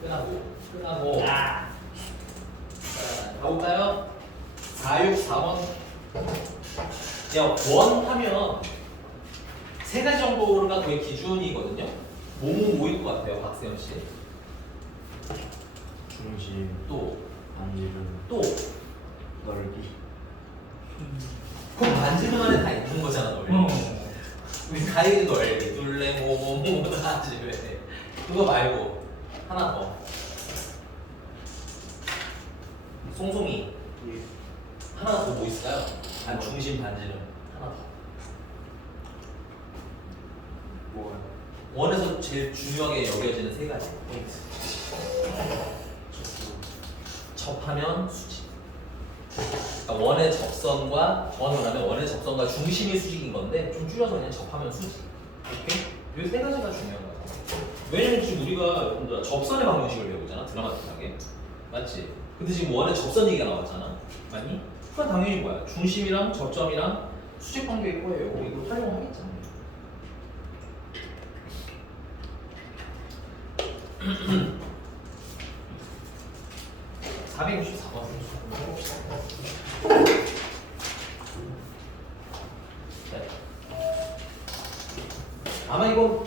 끝나고. 자, 가볼까요? 4, 6, 4번. 야, 원 하면 세 가지 정도가 거의 기준이거든요. 뭐 있을 것 같아요, 박세현 씨? 중심, 또, 반지름, 또. 넓이. 그럼 반지름 안에 다 있는 거잖아, 넓이. 우리 가이드 넓이, 둘레, 다 집에. 그거 말고 하나 더. 송송이. 예. 하나 더 뭐 있을까요? 중심 반지름. 하나 더. 뭐야? 원에서 제일 중요하게 여겨지는 세 가지 포인트. 접하면 수직. 그러니까 원의 접선과 정확히 말하면 원의 접선과 중심이 수직인 건데 좀 줄여서 그냥 접하면 수직. 오케이? 이 세 가지가 중요한 거야. 왜냐면 지금 우리가 여러분들 접선의 방정식을 배우잖아. 드라마틱하게. 맞지? 근데 지금 원의 접선 얘기가 나왔잖아. 맞니? 그건 당연히 뭐야? 중심이랑 저점이랑 수직 관계일 거예요. 이거 활용하겠잖아. 아마 이거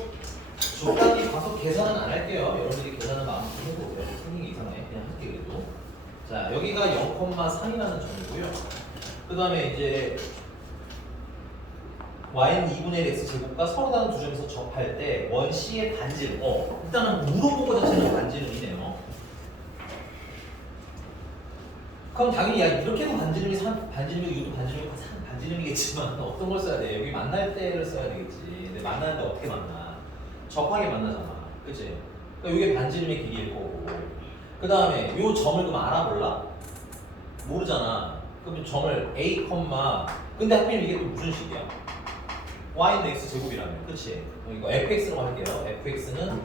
적당히 가서 계산은 안 할게요. 여러분들이 계산은 마음껏 해보세요. 생긴 게 이상해. 그냥 할게 그래도. 자, 여기가 0,3이라는 점이고요. 그 다음에 이제 y는 2분의 1 x제곱과 서로 다른 두 점에서 접할 때 원 C의 반지름. 일단은 물어본 거 자체는 반지름이네요. 그럼 당연히 야 이렇게도 반지름이고 이것도 반지름이겠지만 어떤 걸 써야 돼? 여기 만날 때를 써야 되겠지. 근데 만날 때 어떻게 만나? 접하게 만나잖아. 그치? 그러니까 이게 반지름의 길이일 거고. 그 다음에 이 점을 그럼 알아볼라? 모르잖아. 그럼 점을 A, 근데 하필 이게 또 무슨 식이야? y는 x제곱이라면. 그치? 이거 fx로 할게요. fx는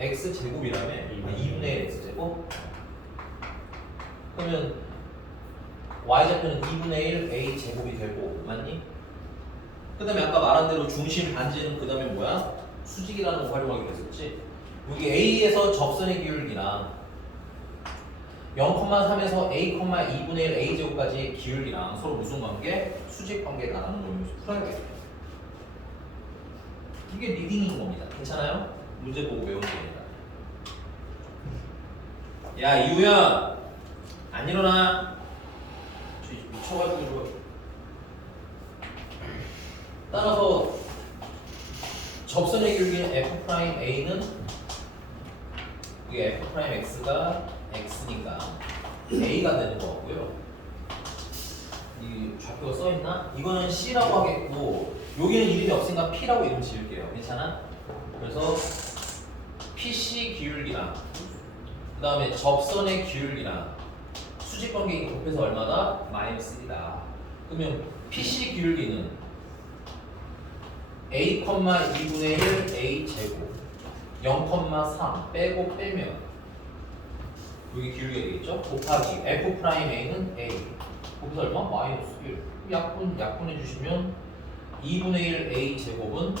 x제곱이라면 2분의 1 x제곱. 그러면 y좌표는 2분의 1 a제곱이 되고, 맞니? 그 다음에 아까 말한 대로 중심 반지름 그 다음에 뭐야? 수직이라는 거 활용하기로 했었지? 여기 a에서 접선의 기울기랑 0,3에서 a, 2분의 1 a제곱까지의 기울기랑 서로 무슨 관계? 수직 관계가 나는 걸 풀어야겠다. 이게 리딩인 겁니다. 괜찮아요? 문제 보고 외우는 겁니다. 야 이우야 안 일어나? 미쳐가지고 따라서 접선의 기울기는 f'a는 이게 f'x가 x니까 a가 되는 거고요. 이 좌표가 써있나? 이거는 c라고 하겠고 여기는 이름이 없으니까 p라고 이름 지을게요. 괜찮아? 그래서 pc 기울기랑 그 다음에 접선의 기울기랑 수직 관계 곱해서 얼마다? 마이너스 1이다. 그러면 pc 기울기는 a, 2분의 1 a 제곱 0,3 빼고 빼면 여기 기울기가 되겠죠? 곱하기 f'a는 a 곱해서 얼마? 마이너스 1 약분해 주시면 2분의 1 a 제곱은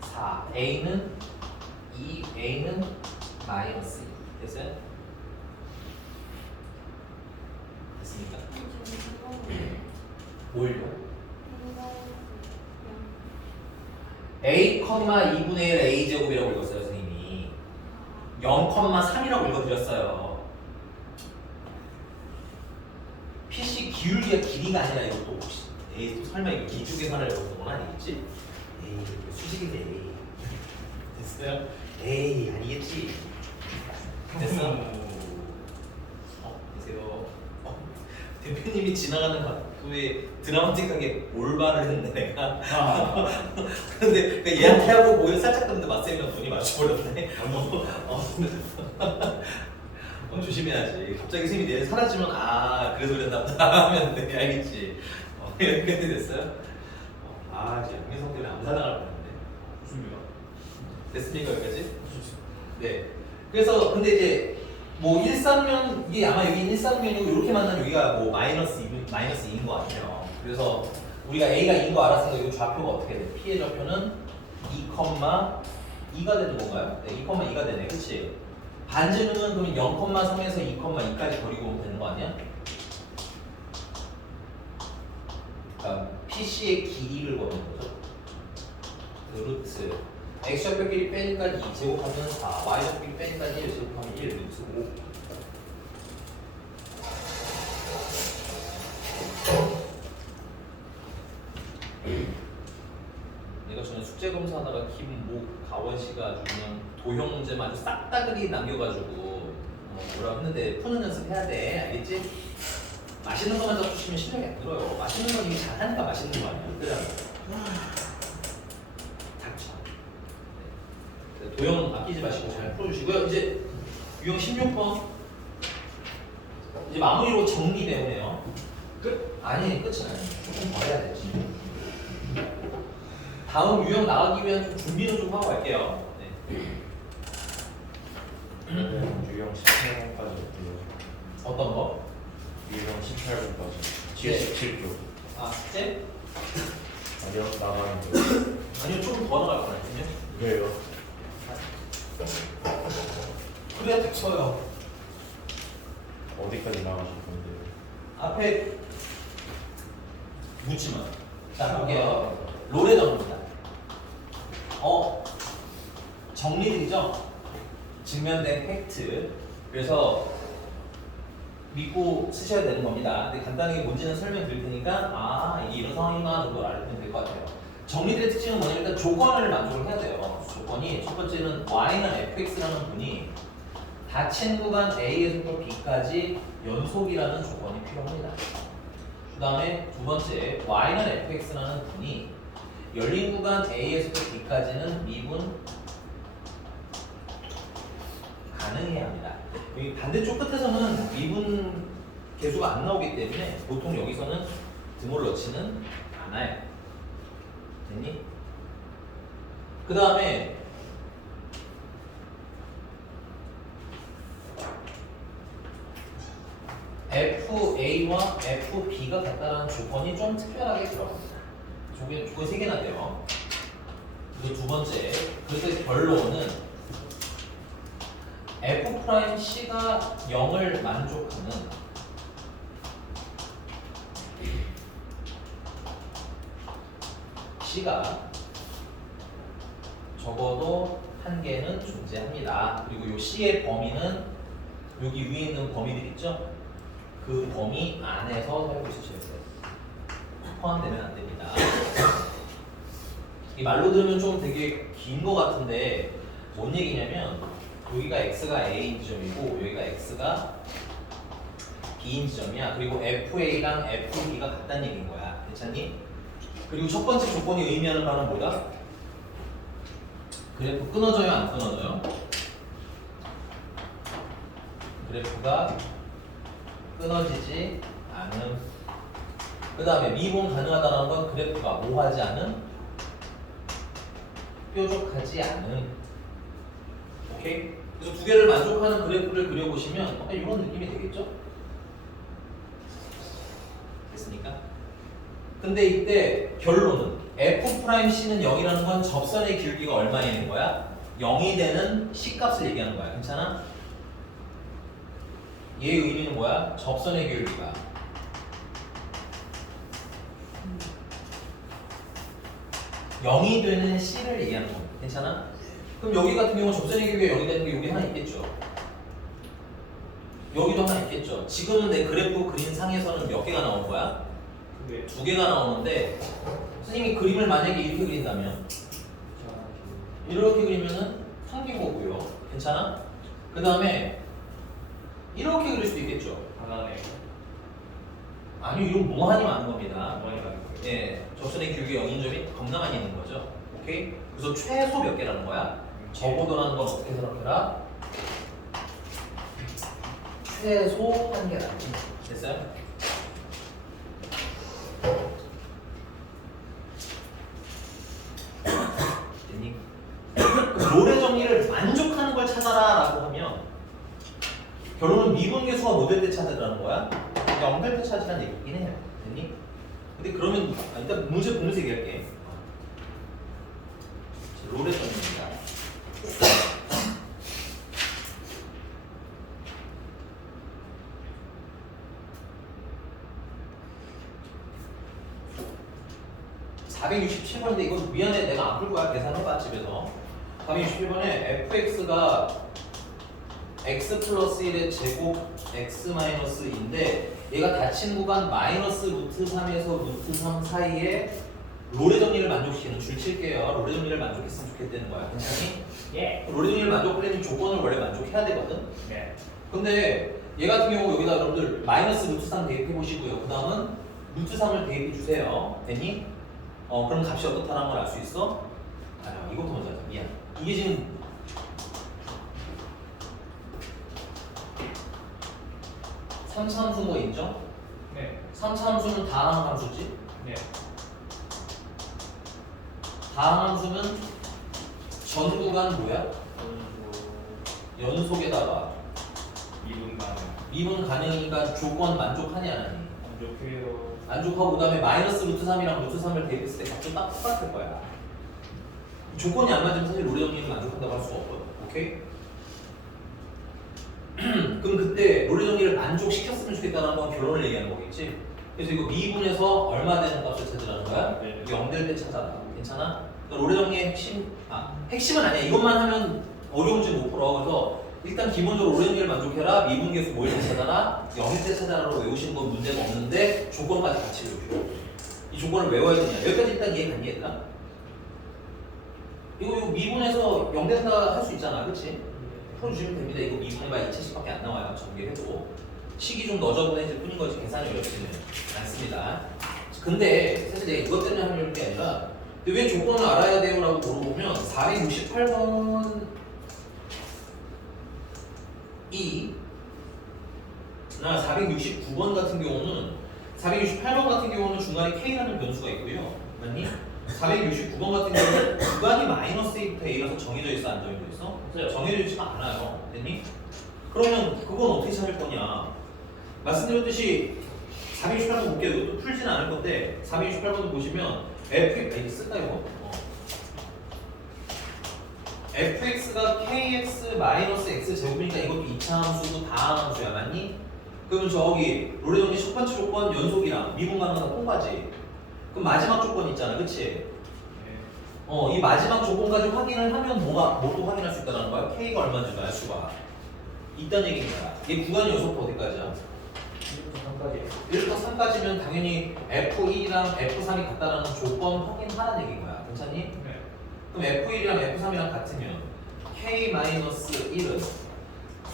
4 a는 2 a는 마이너스 2 됐어요? 됐습니까? 뭘요? a, 2분의 1 a 제곱이라고 읽었어요 선생님이 0,3이라고 읽어드렸어요. PC 기울기가 길이가 아니라 이것도 혹시 에이 또 설마 이거 기주 계산을 해보는 건 아니겠지? 에이 수직인데 에이 됐어요? 에이 아니겠지? 됐어? 되세요. 대표님이 지나가는 각도에 드라마틱하게 올바를 했네 내가. 근데 얘한테 하고 모여 살짝 했는데 맞쌤이랑 눈이 맞춰버렸네. 조심해야지. 갑자기 쌤이 내일 사라지면 그래서 그랬나 보다 하면 돼. 알겠지? 이렇게 됐어요? 이제 양민석 때문에 암사당할 뻔했네. 무슨요? 됐습니까 여기까지? 네. 그래서 근데 이제 뭐 일삼면 이게 아마 여기 일삼면이고 이렇게 만나면 여기가 뭐 마이너스 2인 것 같아요. 그래서 우리가 a가 2인 거 알았으니까 이 좌표가 어떻게 돼? p의 좌표는 2, 2가 되는 건가요? 네, 2,2가 되네. 그치? 반지름은 그럼 0,3에서 2,2까지 거리고 오면 되는 거 아니야? 그러니까 PC의 길이를 거는 거죠. 그 루트 X좌표끼리 빼니까 2 제곱하면 4 Y좌표끼리 빼니까 1 제곱하면 1 루트 5 내가 전에 숙제 검사하다가 김모 가원 씨가 아주 그냥 도형 문제만 아주 싹다그리 남겨가지고 뭐라 했는데 푸는 연습 해야 돼 알겠지? 맛있는 것만 자꾸 주시면 실력이 안 들어요. 맛있는 건 이미 잘하니까 맛있는 거 아니야? 그래. 닥쳐. 네. 도형 아끼지 마시고 잘 풀어주시고요. 이제 유형 16번 이제 마무리로 정리 배우네요. 끝? 아니 끝은 아니에요. 조금 더 해야 되지. 다음 유형 나가기 위한 좀 준비는 좀 하고 갈게요. 네. 유형 18번까지 어때요? 어떤 거? 유형 18번까지 네. 77쪽 아 숙제? 아니요 나가는데 아니요 조금 더 나갈 것 같은데. 왜요? 그래야 됐어요. 어디까지 나가실 건데요? 앞에 묻지 마. 자 볼게요. 롤의 정리입니다. 정리들이죠? 증명된 팩트. 그래서 믿고 쓰셔야 되는 겁니다. 근데 간단하게 뭔지는 설명드릴 테니까 이게 이런 상황인가 정도 알면 될 것 같아요. 정리들의 특징은 뭐냐면 일단 조건을 만족을 해야 돼요. 조건이 첫 번째는 y는 fx라는 분이 닫힌 구간 A에서부터 B까지 연속이라는 조건이 필요합니다. 그 다음에 두 번째 y는 fx라는 분이 열린 구간 A에서부터 B까지는 미분 가능해야 합니다. 여기 반대쪽 끝에서는 미분 개수가 안 나오기 때문에 보통 여기서는 등호를 넣지는 않아요. 됐니? 그 다음에 FA와 FB가 같다는 조건이 좀 특별하게 들어갑니다. 조건 3개나 돼요. 그리고 두 번째, 그래서 결론은 F'C가 0을 만족하는 C가 적어도 한 개는 존재합니다. 그리고 이 C의 범위는 여기 위에 있는 범위들 있죠? 그 범위 안에서 살고 있으셔야 돼요. 포함되면 안 됩니다. 이 말로 들으면 좀 되게 긴 것 같은데 뭔 얘기냐면 여기가 x가 a인 지점이고 여기가 x가 b인 지점이야. 그리고 FA랑 FB가 같다는 얘기인 거야. 괜찮니? 그리고 첫 번째 조건이 의미하는 바는 뭐다? 그래프 끊어져요? 안 끊어져요? 그래프가 끊어지지 않음. 그 다음에 미분 가능하다는 건 그래프가 뭐하지 않음? 뾰족하지 않음. 오케이? 그래서 두 개를 만족하는 그래프를 그려보시면 이런 느낌이 되겠죠? 됐습니까? 근데 이때 결론은 F'C는 0이라는 건 접선의 기울기가 얼마인 거야? 0이 되는 C값을 얘기하는 거야. 괜찮아? 얘의 의미는 뭐야? 접선의 기울기가 0이 되는 C를 얘기하는 겁니다. 괜찮아? 그럼 여기 같은 경우는 접선의 기울기가 0이 되는 게 여기 하나 있겠죠? 여기도 하나 있겠죠? 지금은 내 그래프 그린 상에서는 몇 개가 나온 거야? 네. 2개가 나오는데 선생님이 그림을 만약에 이렇게 그린다면 이렇게 그리면은 한 개 거고요. 괜찮아? 그 다음에 이렇게 그릴 수도 있겠죠? 하나네. 아니요, 이런 무한히 많은 겁니다. 많이 가는 거예요. 예, 접선의 기울기 0인 점이 겁나 많이 있는 거죠. 오케이? 그래서 최소 몇 개라는 거야? 적어도라는 건 어떻게 생각해라? 최소 한 개라는 거. 됐어요? 됐니? 롤의 정리를 만족하는 걸 찾아라 라고 하면 결론은 미분 개수가 뭐 될 때 찾으라는 거야? 0 될 때 찾으라는 얘기긴 해요. 됐니? 근데 그러면 일단 문제 보면서 얘기할게. 롤의 정리입니다. 467번인데 이거 미안해 내가 안 풀 거야. 계산해봐 집에서. 467번에 fx가 x 플러스 1의 제곱 x 마이너스 2인데 얘가 닫힌 구간 마이너스 루트 3에서 루트 3 사이에 롤의 정리를 만족시키는 줄 칠게요. 롤의 정리를 만족했으면 좋겠다는 거야. 괜찮니? 예. 롤의 정리를 만족하려면 조건을 원래 만족해야 되거든. 네. 근데 얘 같은 경우 여기다 여러분들 마이너스 루트 3 대입해 보시고요. 그 다음은 루트 3을 대입해 주세요. 됐니? 그럼 값이 어떻다는 걸 알 수 있어? 아, 이것도 먼저 하자. 미안. 이게 지금 삼차함수인 거 인정? 네. 삼차함수는 다항 함수지? 네. 다항 함수는 전 구간 뭐야? 연속에다가 2분 가능. 미분 가능이니까 조건 만족하니 안 하니? 만족해요. 만족하고 그 다음에 마이너스 루트 3이랑 루트 3을 대입했을 때 값도 딱 똑같을 거야. 조건이 안 맞으면 사실 롤의 정리는 만족한다고 할 수가 없거든. 오케이? 그럼 그때 롤의 정리를 만족시켰으면 좋겠다는 건 결론을 얘기하는 거겠지? 그래서 이거 미분에서 얼마 되는 값을 찾으라는 거야? 네. 0 될 때 찾아라. 괜찮아? 그러니까 롤의 정리의 핵심은 아니야. 이것만 하면 어려운 줄 못 풀어. 그래서 일단 기본적으로 롤의 정리를 만족해라. 미분 계수 뭐일 때 찾아라. 0일 때 찾아라로 외우시는 건 문제가 없는데 조건까지 같이 외우셔. 이 조건을 외워야 되냐? 여기까지 일단 이해 갔니 얘들아? 이거 미분에서 0 된다 할 수 있잖아. 그치? 풀어주시면 됩니다. 이거 미분해봐 2차식밖에 안 나와요. 전개해도 식이 좀 너저분해질 뿐인 거지 계산이 어렵지는 않습니다. 근데 사실 내가 이것 때문에 하는 게 아니라 근데 왜 조건을 알아야 돼요? 라고 물어보면 468번 나 469번 같은 경우는 468번 같은 경우는 중간에 K라는 변수가 있고요. 맞니? 469번 같은 경우는 구간이 마이너스 A부터 A라서 정해져 있어 안 정해져 있어? 정해져 있지가 않아요. 됐니? 그러면 그건 어떻게 찾을 거냐? 말씀드렸듯이 468번 볼게요. 이것도 풀지는 않을 건데 468번 보시면 이거 쓸까 이거? fx가 kx 마이너스 x 제곱이니까 이것도 2차 함수고 다항 함수야. 맞니? 그러면 저기 롤의 정리 첫 번째 조건 연속이랑 미분 가능한 통과지. 그럼 마지막 조건 있잖아. 그치? 네. 이 마지막 조건까지 확인을 하면 뭐도 확인할 수 있다는 거야? k가 얼마인지 알 수가 있다는 얘기인 거야. 이 구간이 여기서부터 어디까지야? 1부터 3까지면 당연히 F1이랑 F3이 같다는 조건 확인하라는 얘기인 거야. 괜찮니? 네. 그럼 F1이랑 F3이랑 같으면 K-1은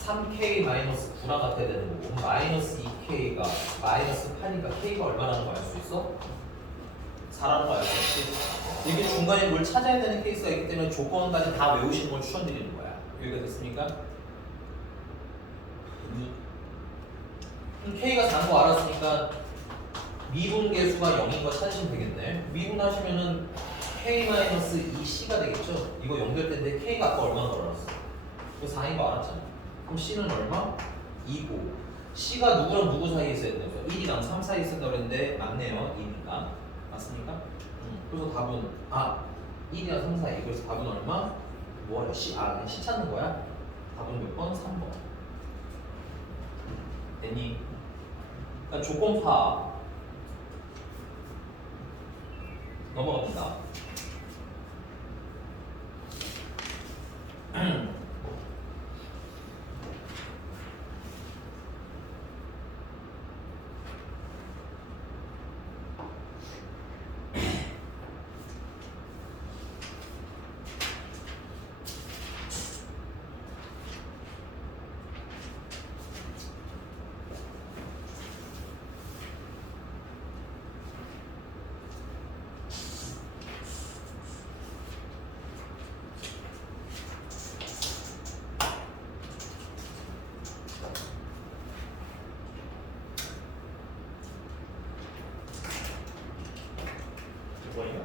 3K-9랑 같아야 되는 거고 마이너스 2K가 마이너스 8이니까 K가 얼마라는 거 알 수 있어? 4라는 거 알 수 있지? 이게 중간에 뭘 찾아야 되는 케이스가 있기 때문에 조건까지 다 외우시는 걸 추천드리는 거야. 여기가 됐습니까? K가 4인 거 알았으니까 미분 계수가 0인 거 찾으시면 되겠네. 미분하시면은 K-2C가 되겠죠? 이거 연결 때인데 K가 아까 얼마나 걸어놨어? 이거 4인 거 알았잖아. 그럼 C는 얼마? 2고 C가 누구랑 누구 사이에 있어야 되는 거야? 1이랑 3 사이에 있었다고 그랬는데 맞네요. 2니까 맞습니까? 그래서 답은 1이랑 3 사이. 그래서 답은 얼마? 뭐하래? C 찾는 거야? 답은 몇 번? 3번. 됐니? 그러니까 조건 파 넘어갑니다.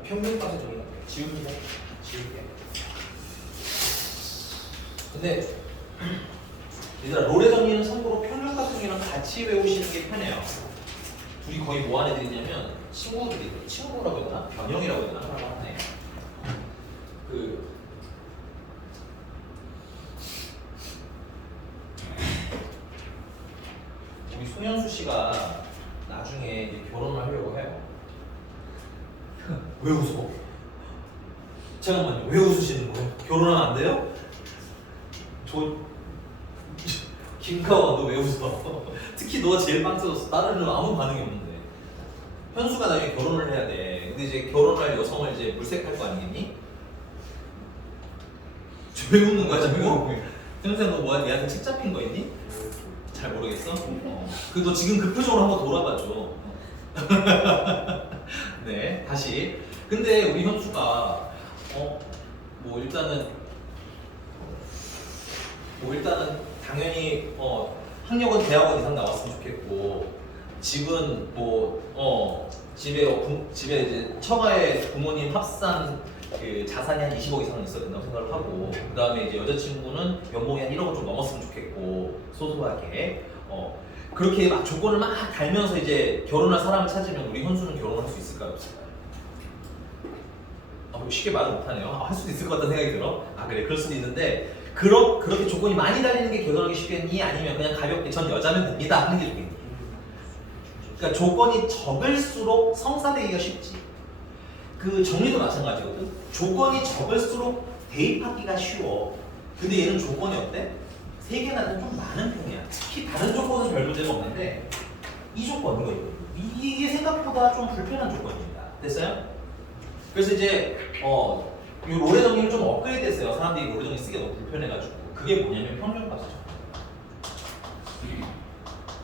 평균값의 정의가 지웁니다. 지울게. 근데 얘들아 롤의 정의는 참고로 평균값 정의랑 같이 외우시는 게 편해요. 둘이 거의 뭐 하는 애들이냐면 친구라고 해야 되나? 변형이라고 해야 되나? 하네. 우리 송현수 씨가 나중에 이제 결혼을 하려고 해요. 왜 웃어? 잠깐만요. 왜 웃으시는 거예요? 결혼하면 안 돼요? 김가원 너 왜 웃어? 특히 너가 제일 빵 터졌어. 다른 애는 아무 반응이 없는데. 현수가 나중에 결혼을 해야 돼. 근데 이제 결혼할 여성을 이제 물색할 거 아니겠니? 왜 웃는 거야 지금? 현수야 너 뭐야? 얘한테 책 잡힌 거 있니? 잘 모르겠어? 그 너 지금 그 표정으로 한번 돌아봐줘. 네, 다시. 근데 우리 현수가 뭐 일단은 당연히 학력은 대학원 이상 나왔으면 좋겠고 집은 집에 이제 처가에 부모님 합산 그 자산이 한 20억 이상 있어야 된다고 생각을 하고 그 다음에 이제 여자친구는 연봉이 한 1억을 좀 넘었으면 좋겠고 소소하게 그렇게 막 조건을 막 달면서 이제 결혼할 사람을 찾으면 우리 현수는 결혼할 수 있을까요? 없을까요? 쉽게 말을 못하네요. 할 수도 있을 것 같다는 생각이 들어. 그래 그럴 수도 있는데 그렇게 조건이 많이 달리는 게 결혼하기 쉽겠니? 아니면 그냥 가볍게 전 여자면 됩니다 하는 게 좋겠니? 그러니까 조건이 적을수록 성사되기가 쉽지. 그 정리도 마찬가지거든. 조건이 적을수록 대입하기가 쉬워. 근데 얘는 조건이 어때? 3개나 좀 많은 편이야. 특히 다른 조건은 별 문제가 없는데 이 조건 이게 생각보다 좀 불편한 조건입니다. 됐어요? 그래서 이제 요 롤의 정리를 좀 업그레이드 했어요. 사람들이 롤의 정리 쓰기가 너무 불편해가지고. 그게 뭐냐면 평균값이죠.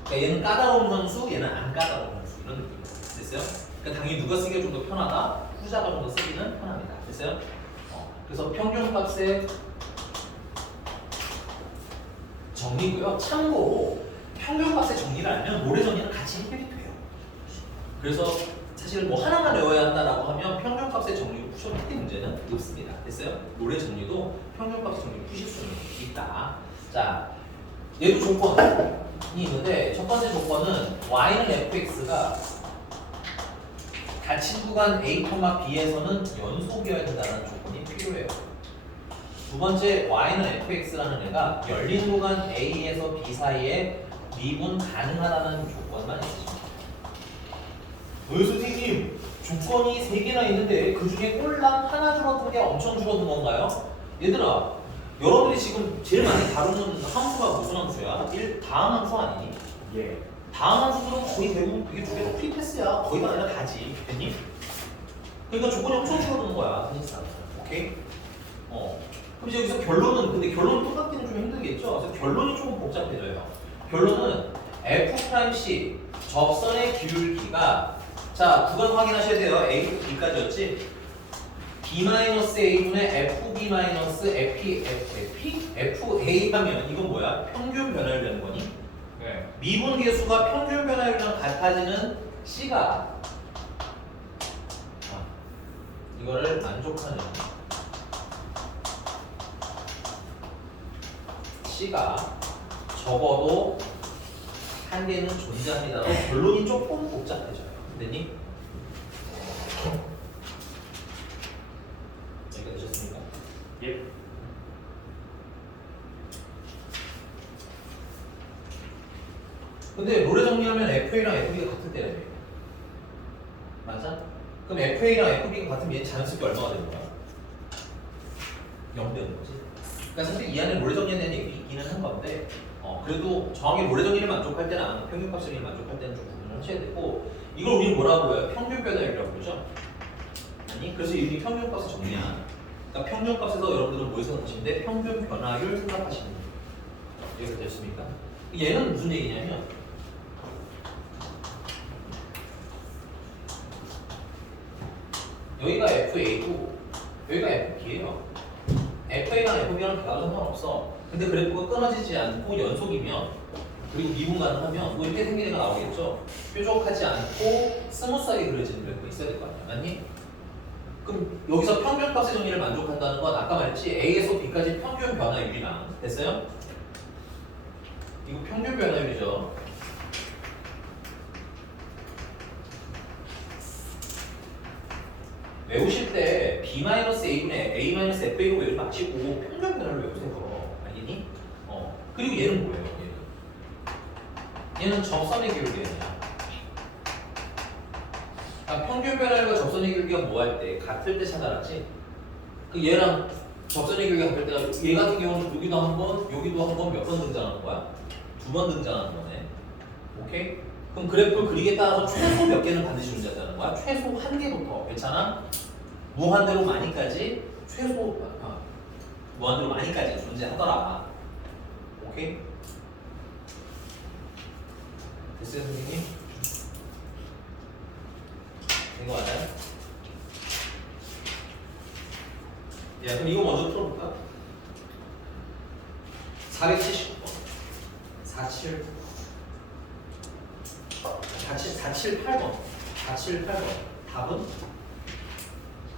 그러니까 얘는 까다로운 선수, 얘는 안 까다로운 선수 이런 느낌. 됐어요? 그러니까 당연히 누가 쓰기가 좀 더 편하다? 후자가 좀 더 쓰기는 편합니다. 됐어요? 그래서 평균값의 정리고요. 참고로 평균값의 정리를 알면 롤의 정리는 같이 해결이 돼요. 그래서 사실 뭐 하나만 외워야 한다라고 하면 평균값의 정리로 푸셔도 크게 문제는 없습니다. 됐어요? 롤의 정리도 평균값의 정리로 푸실 수는 있다. 자, 얘도 조건이 있는데 첫 번째 조건은 y는 fx가 닫힌 구간 a, b에서는 연속이어야 된다는 조건이 필요해요. 두 번째 y는 fx라는 애가 열린 구간 a에서 b 사이에 미분 가능하다는 조건만 있습니다. 선생님 조건이 3개나 있는데 그 중에 꼴랑 하나 줄어든 게 엄청 줄어든 건가요? 얘들아 여러분들이 지금 제일 많이 다루는 함수가 무슨 함수야? 다음 함수 아니니? 예. 다음 함수들은 거의 대부분 이게 두 개도 프리패스야. 거의 다 아니라 다지. 됐니? 그러니까 조건이 엄청 줄어드는 거야 사실상. 오케이? 그럼 이제 여기서 결론은 근데 결론은 똑같기는 좀 힘들겠죠? 그래서 결론이 조금 복잡해져요. 결론은 f'c 접선의 기울기가 자 구간 확인하셔야 돼요. A부터 B까지였지? B-A분의 FB-FP? FA 하면 이건 뭐야? 평균 변화율이라는 거니? 네. 미분 계수가 평균 변화율이랑 같아지는 C가 이거를 만족하는 C가 적어도 한 개는 존재합니다. 결론이 조금 복잡해져요. 됐니? 여기가 되셨습니까? 예. 근데 롤에 정리하면 FA랑 FB가 같을 때라며. 맞아? 그럼 FA랑 FB가 같으면 얘는 자연스럽게 얼마가 되는 거야? 0 되는 거지. 그러니까 사실 이 안에 롤에 정리에 대한 얘기 있기는 한 건데 그래도 정확히 롤의 정리를 만족할 때랑 평균값을 만족할 때는 좀 구분을 하셔야 되고 이걸 우리는 뭐라고 불러요? 평균 변화율이라고 그러죠? 아니? 그래서 이름이 평균값의 정리야. 그러니까 평균값에서 여러분들은 뭘 생각하시면 돼? 평균 변화율 생각하시면 돼요. 여기서 됐습니까? 얘는 무슨 얘기냐면 여기가 FA고 여기가 FB예요. FA랑 FB랑 별다른 상관없어. 근데 그래프가 끊어지지 않고 연속이면 그리고 미분 가능하면 뭐 이렇게 생긴 애가 나오겠죠. 뾰족하지 않고 스무스하게 그려지는 그래프가 있어야 될 거 아니야. 맞니? 그럼 여기서 평균값의 정리를 만족한다는 건 아까 말했지 A에서 B까지 평균 변화율이랑 됐어요? 이거 평균 변화율이죠. 외우실 때 B-A분의 A-FA로 외우지 마시고 평균 변화를 외우세요. 알겠니? 그리고 얘는 뭐예요? 얘는 접선의 기울기예요. 아, 평균 변화율과 접선의 길이가 뭐 할 때? 같을 때 찾아놨지? 그 얘랑 접선의 길이가 같을 때가 얘 같은 경우는 여기도 한 번, 여기도 한 번 몇 번 등장하는 거야? 2번 등장하는 거네. 오케이? 그럼 그래프를 그리기에 따라서 최소 몇 개는 반드시 존재한다는 거야? 최소 한 개부터. 괜찮아? 무한대로 많이까지 최소 무한대로 많이까지 존재하더라. 오케이? 됐어요, 선생님? 된 거 맞아요? 야, 그럼 이거 먼저 풀어볼까? 479번. 478번. 478번. 답은?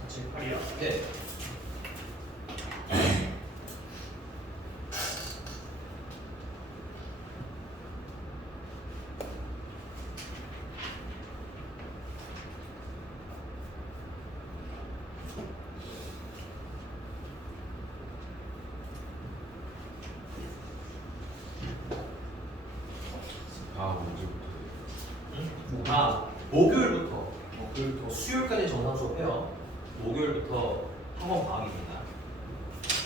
478이야? 네. 아 언제부터? 응? 아, 목요일부터 수요일까지 정상 수업해요. 목요일부터 학원 방학입니다.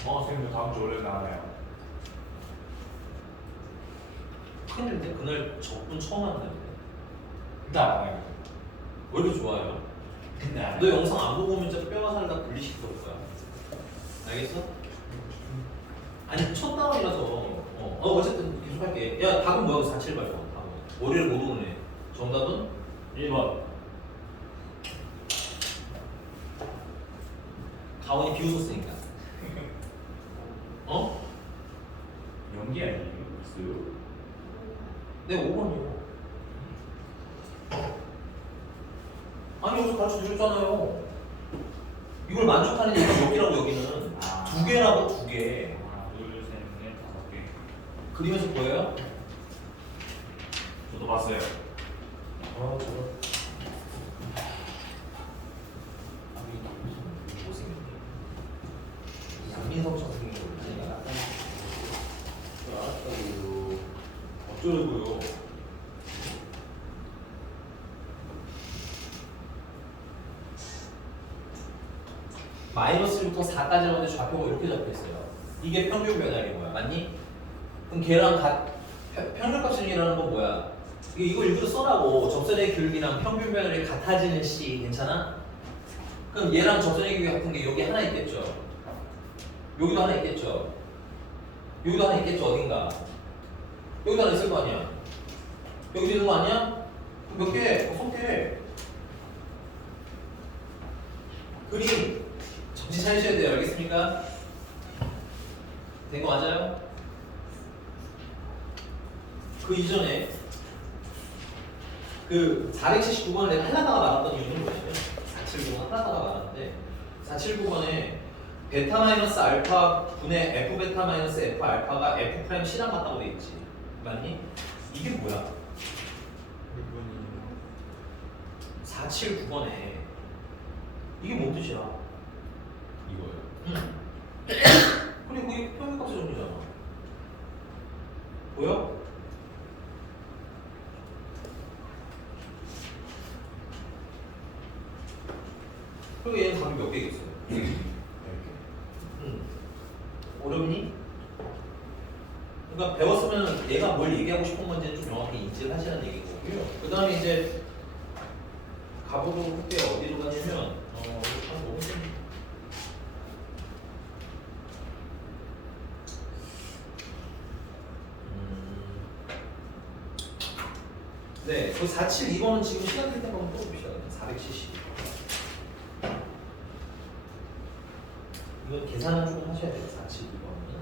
선생님도 다음 주 월요일 나가네요. 큰일인데 그날 적분 처음 한다는데. 근데 안 와요. 왜 이렇게 좋아요? 근데 안 너 영상 안 보고 오면 진짜 뼈가 살다 분리시킬 거야. 알겠어? 아니 첫 다운이라서 어쨌든 계속 할게. 야 답은 뭐야? 478번 답은 월요일 못 오네. 정답은 1번. 가온이 비웃었으니까. 연기 아니에요? 있어요? 네 5번이요. 아니 여기서 가르쳐 주셨잖아요. 이걸 만족하는 얘기가 몇 개라고 여기는. 아. 2개라고 2개. 하나, 둘, 셋, 넷, 5개. 그림에서 보여요? 저도 봤어요. 저거. 못생겼네. 양민석 선생님이 올지가 어쩌려고요? 마이너스 1부터 4까지 하는데 좌표가 이렇게 잡혀 있어요. 이게 평균 변화율이 뭐야? 맞니? 그럼 걔랑 평균값이라는 건 뭐야? 이걸 일부러 써라고. 접선의 기울기랑 평균 변화율이 같아지는 시 괜찮아? 그럼 얘랑 접선의 기울기 같은 게 여기 하나 있겠죠? 여기도 하나 있겠죠? 여기도 하나 있겠죠? 어딘가? 여기도 하나 있을 거 아니야? 여기도 있는 거 아니야? 그럼 몇 개? 6개. 그림 정신 차리셔야 돼요. 알겠습니까? 된 거 맞아요? 그 이전에 그 479번을 내가 하려다가 말았던 이유는 뭐냐면 479번 하려다가 말았는데 479번에 베타 마이너스 알파 분의 F 베타 마이너스 F 알파가 F 프라임 C랑 같다고 돼 있지. 맞니? 이게 뭐야? 479번에 이게 뭔 뜻이야? 이거요. 응. 그리고 이게 평균값의 정리잖아. 보여? 그리고 얘는 답이 몇 개겠어요? 어렵니? 그러니까 배웠으면 얘가 뭘 얘기하고 싶은 건지는 좀 명확히 인지를 하시는 얘기고요. 그 다음에 이제 가보도록 할게. 어디로 가냐면 너무 좀 네, 그 472번은 지금 시간 될 때만 또 봅시다. 470. 이건 계산을 좀 하셔야 돼요. 472번은.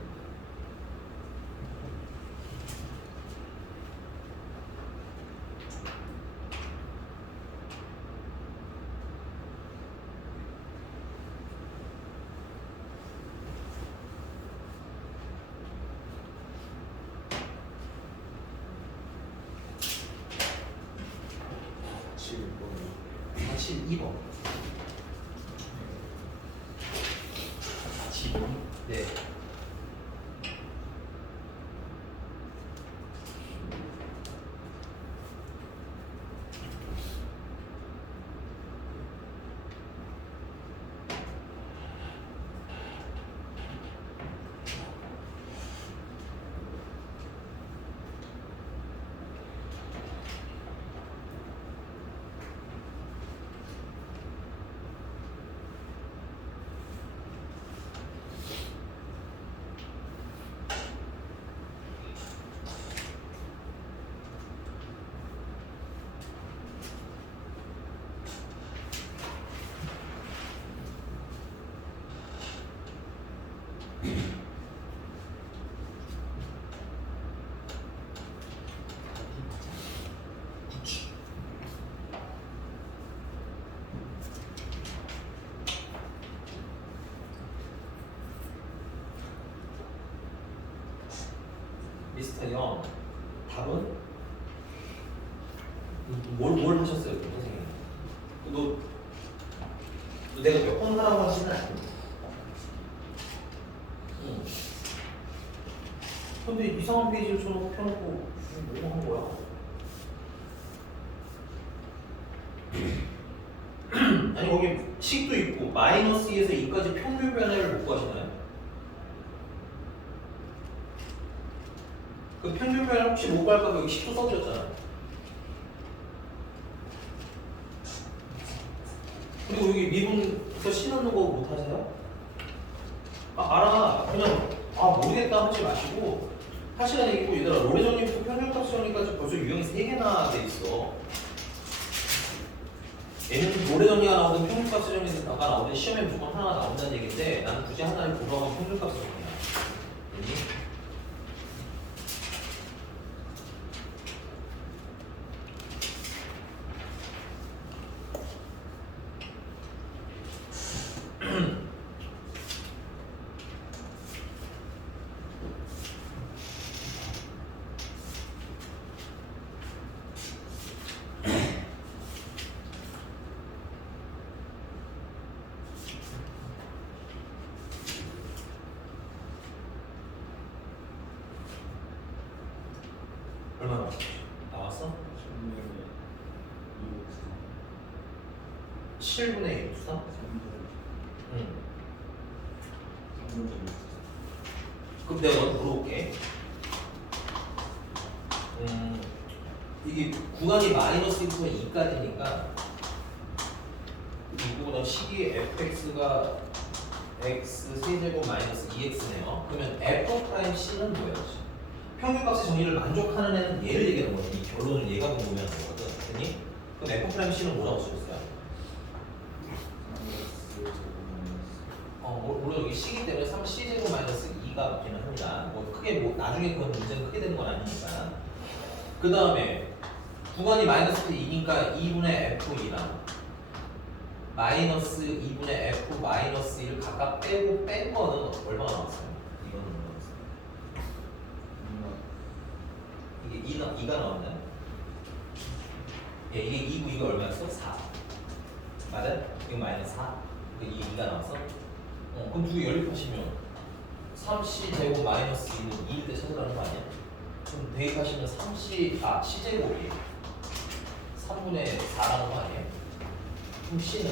(472번) 네. 미스터 영 답은 뭘 하셨어요, 선생님? 너 내가 몇 번 하라고 하시는 아니고. 응. 근데 이상한 페이지를 펴놓고 뭐 한 거야? 아니 거기 식도 있고 마이너스 2에서 2까지 평균 변화를 못 구하시나요? 그 평균 변화 혹시 못 구할까 봐 여기 10도 써드렸잖아요. 그리고 여기 미분에서 시 넣는 거 못 하세요? 알아. 그냥 모르겠다 하지 마시고 할 시간 얘기고 얘들아 로레 정리부터 평균값 정리까지 벌써 유형이 3개나 돼 있어. 얘는 로레 정리가 나오든 평균값 정리가 나오든 시험에 무조건 하나 나온다는 얘기인데 나는 굳이 하나를 고르라고 평균값 정리야. 됐니? 얼마나 나왔어? 7분의 1 수다? 응. 그럼 내가 너 물어볼게. 이게 구간이 마이너스 1부터 2까지니까 이거보다 식이 fx가 x 세제곱 마이너스 2x네요. 그러면 f'c는 뭐예요? 평균값의 정의를 만족하는 애는 얘를 얘기하는 거지. 이 결론을 얘가 궁금해하는 거거든. 됐니? 그럼 f'c는 뭐라고 쓰셨어요? 물론 여기 C이기 때문에 3C제곱 마이너스 2가 붙기는 합니다. 뭐 크게 나중에 그건 문제는 크게 되는 건 아니니까. 그 다음에 구간이 마이너스 2니까 2분의 F2랑 마이너스 2분의 F 마이너스 1을 각각 빼고 뺀 거는 얼마가 나왔어요? 이거는 얼마였어요? 이게 2가 나왔나요? 예, 이게 2고 이거 얼마였어? 4. 맞아요? 이거 마이너스 4. 이게 2가 나왔어? 그럼 두 개 연립하시면 3c 제곱 마이너스 2는 2일 때 찾으라는 거 아니야? 그럼 대입하시면 c 제곱이 3분의 4라는 거 아니에요? 그럼 c는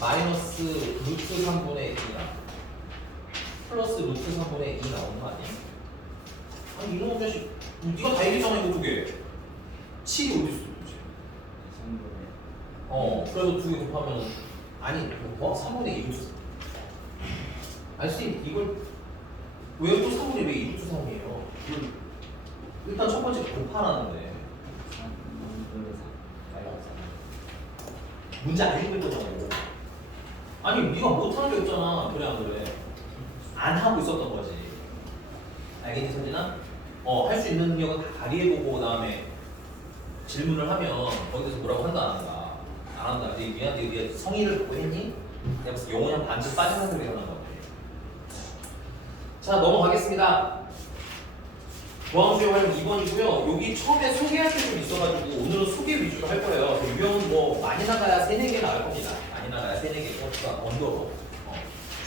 마이너스 루트 3분의 2랑 플러스 루트 3분의 2 나오는 거 아니에요? 아니 이놈의 자식 네가 다 얘기잖아 이거 두 개. 7이 어디 있어 도대체? 그래서 두 개 곱하면 아니 뭐 3분의 2 루트 아니 선생님 이걸 왜 또 3분의 왜 2루트 3이에요? 일단 첫 번째 곱하라는데 문제 안 읽은 거잖아요. 아니 네가 못하는 게 없잖아. 그래 안 그래? 안 하고 있었던 거지. 알겠니 서진아? 할 수 있는 능력은 다 발휘해보고 그다음에 질문을 하면 거기 대해서 뭐라고 한다 안 한다? 안 한다. 네가 성의를 갖고 했니? 내가 무슨 영혼이 한 반쯤 빠진 상태로 일어난 거 같아. 자 넘어가겠습니다. 보안수요 활용 2번이고요. 여기 처음에 소개할 게 좀 있어가지고 오늘은 소개 위주로 할 거예요. 유형은 뭐 많이 나가야 3-4개 나올 겁니다. 많이 나가야 3-4개 코스가 언더로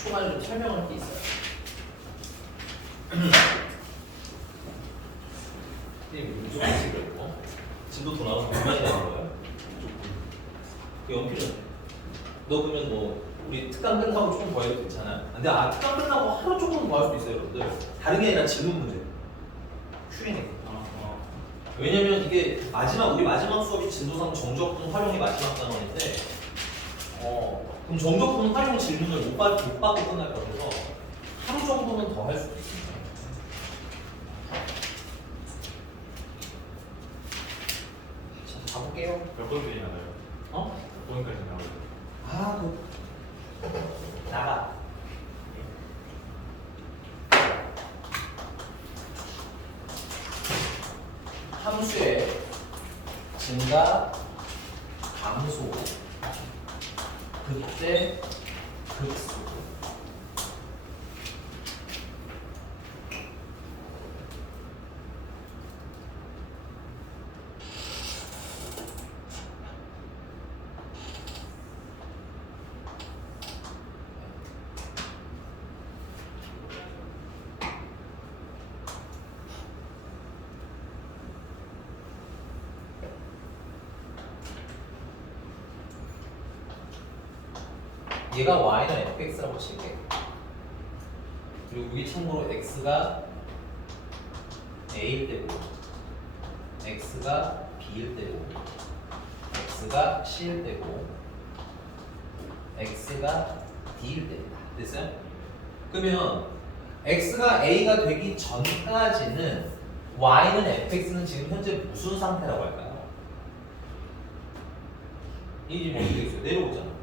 초반에 좀 설명할 게 있어요. 무조건 있고 진도 더 나와서 얼마나 나온 거예요? 그 연필은 너 그러면 뭐 우리 특강 끝나고 조금 더 해도 괜찮아? 근데 특강 끝나고 하루 조금 더 할 수도 있어요, 여러분들. 다른 게 아니라 질문 문제. Q&A. 왜냐면 이게 우리 마지막 수업이 진도상 정적분 활용이 마지막 단원인데, 그럼 정적분 활용 질문을 못 받고 끝날 거라서 하루 정도는 더 할 수도 있습니다. 자, 가볼게요. 몇 번까지 나가요? 몇 번까지 나가요? 나가. 함수의 증가, 감소, 극대, 극소. 얘가 y는 fx라고 칠게. 그리고 여기 참고로 x가 a일 때고 x가 b일 때고 x가 c일 때고 x가 d일 때입니다. 됐어요? 그러면 x가 a가 되기 전까지는 y는 fx는 지금 현재 무슨 상태라고 할까요? 이 지금 어떻게 되겠어요? 내려오잖아.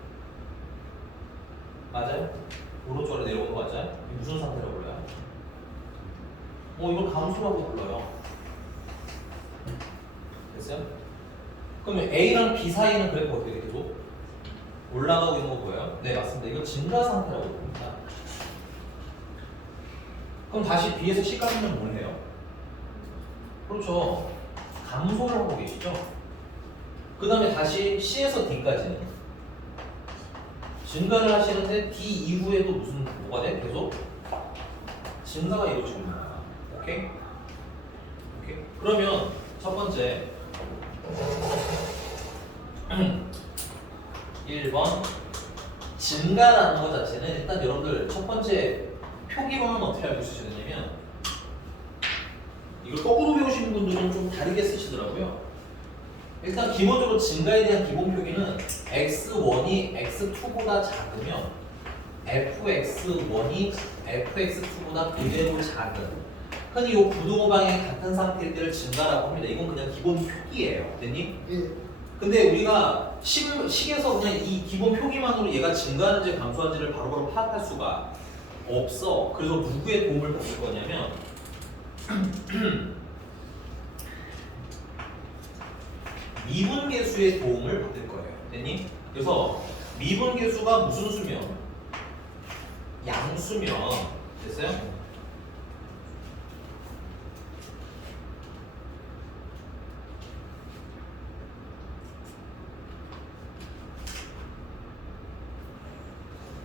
맞아요? 오른쪽으로 내려오는 거 맞아요? 이게 무슨 상태라고 불러요? 이걸 감소라고 불러요. 됐어요? 그러면 A랑 B 사이는 그래프 어떻게 되죠? 올라가고 있는 거 보여요? 네, 맞습니다. 이거 증가 상태라고 부릅니다. 그럼 다시 B에서 C까지는 뭘 해요? 그렇죠. 감소를 하고 계시죠? 그 다음에 다시 C에서 D까지는 증가를 하시는데 D 이후에도 무슨 뭐가 돼? 계속 증가가 이루어지고 있는 거야. 오케이? 오케이? 그러면 첫 번째 1번 증가라는 것 자체는 일단 여러분들 첫 번째 표기문은 어떻게 알고 있으셔야 되냐면 이걸 거꾸로 배우시는 분들은 좀 다르게 쓰시더라고요. 일단 기본적으로 증가에 대한 기본 표기는 x1이 x2보다 작으면 fx1이 fx2보다 그대로 작은 흔히 이 부등호 방향이 같은 상태일 때를 증가라고 합니다. 이건 그냥 기본 표기예요. 됐니? 근데 우리가 식에서 그냥 이 기본 표기만으로 얘가 증가하는지 감소하는지를 바로바로 파악할 수가 없어. 그래서 누구의 도움을 받을 거냐면 미분계수의 도움을 받을 거예요. 됐니? 그래서 미분계수가 무슨 수면? 양수면. 됐어요?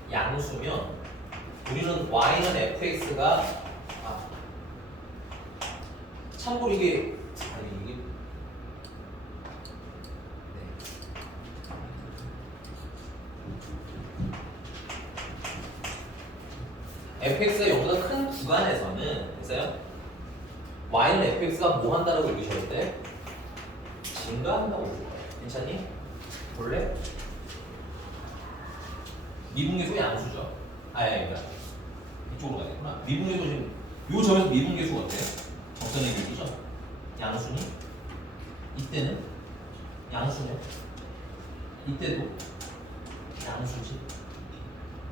양수면 우리는 y는 fx가 참고로 이게 fx가 0보다 큰 구간에서는 됐어요? y는 fx가 뭐 한다라고 읽으셔야 돼? 증가한다고 읽을 거예요. 괜찮니? 볼래? 미분계수 양수죠. 그러니까 이쪽으로 가야겠구나. 미분계수 지금 요 점에서 미분계수가 어때요? 적선의 길이죠. 양수니? 이때는 양수네. 이때도 양수지.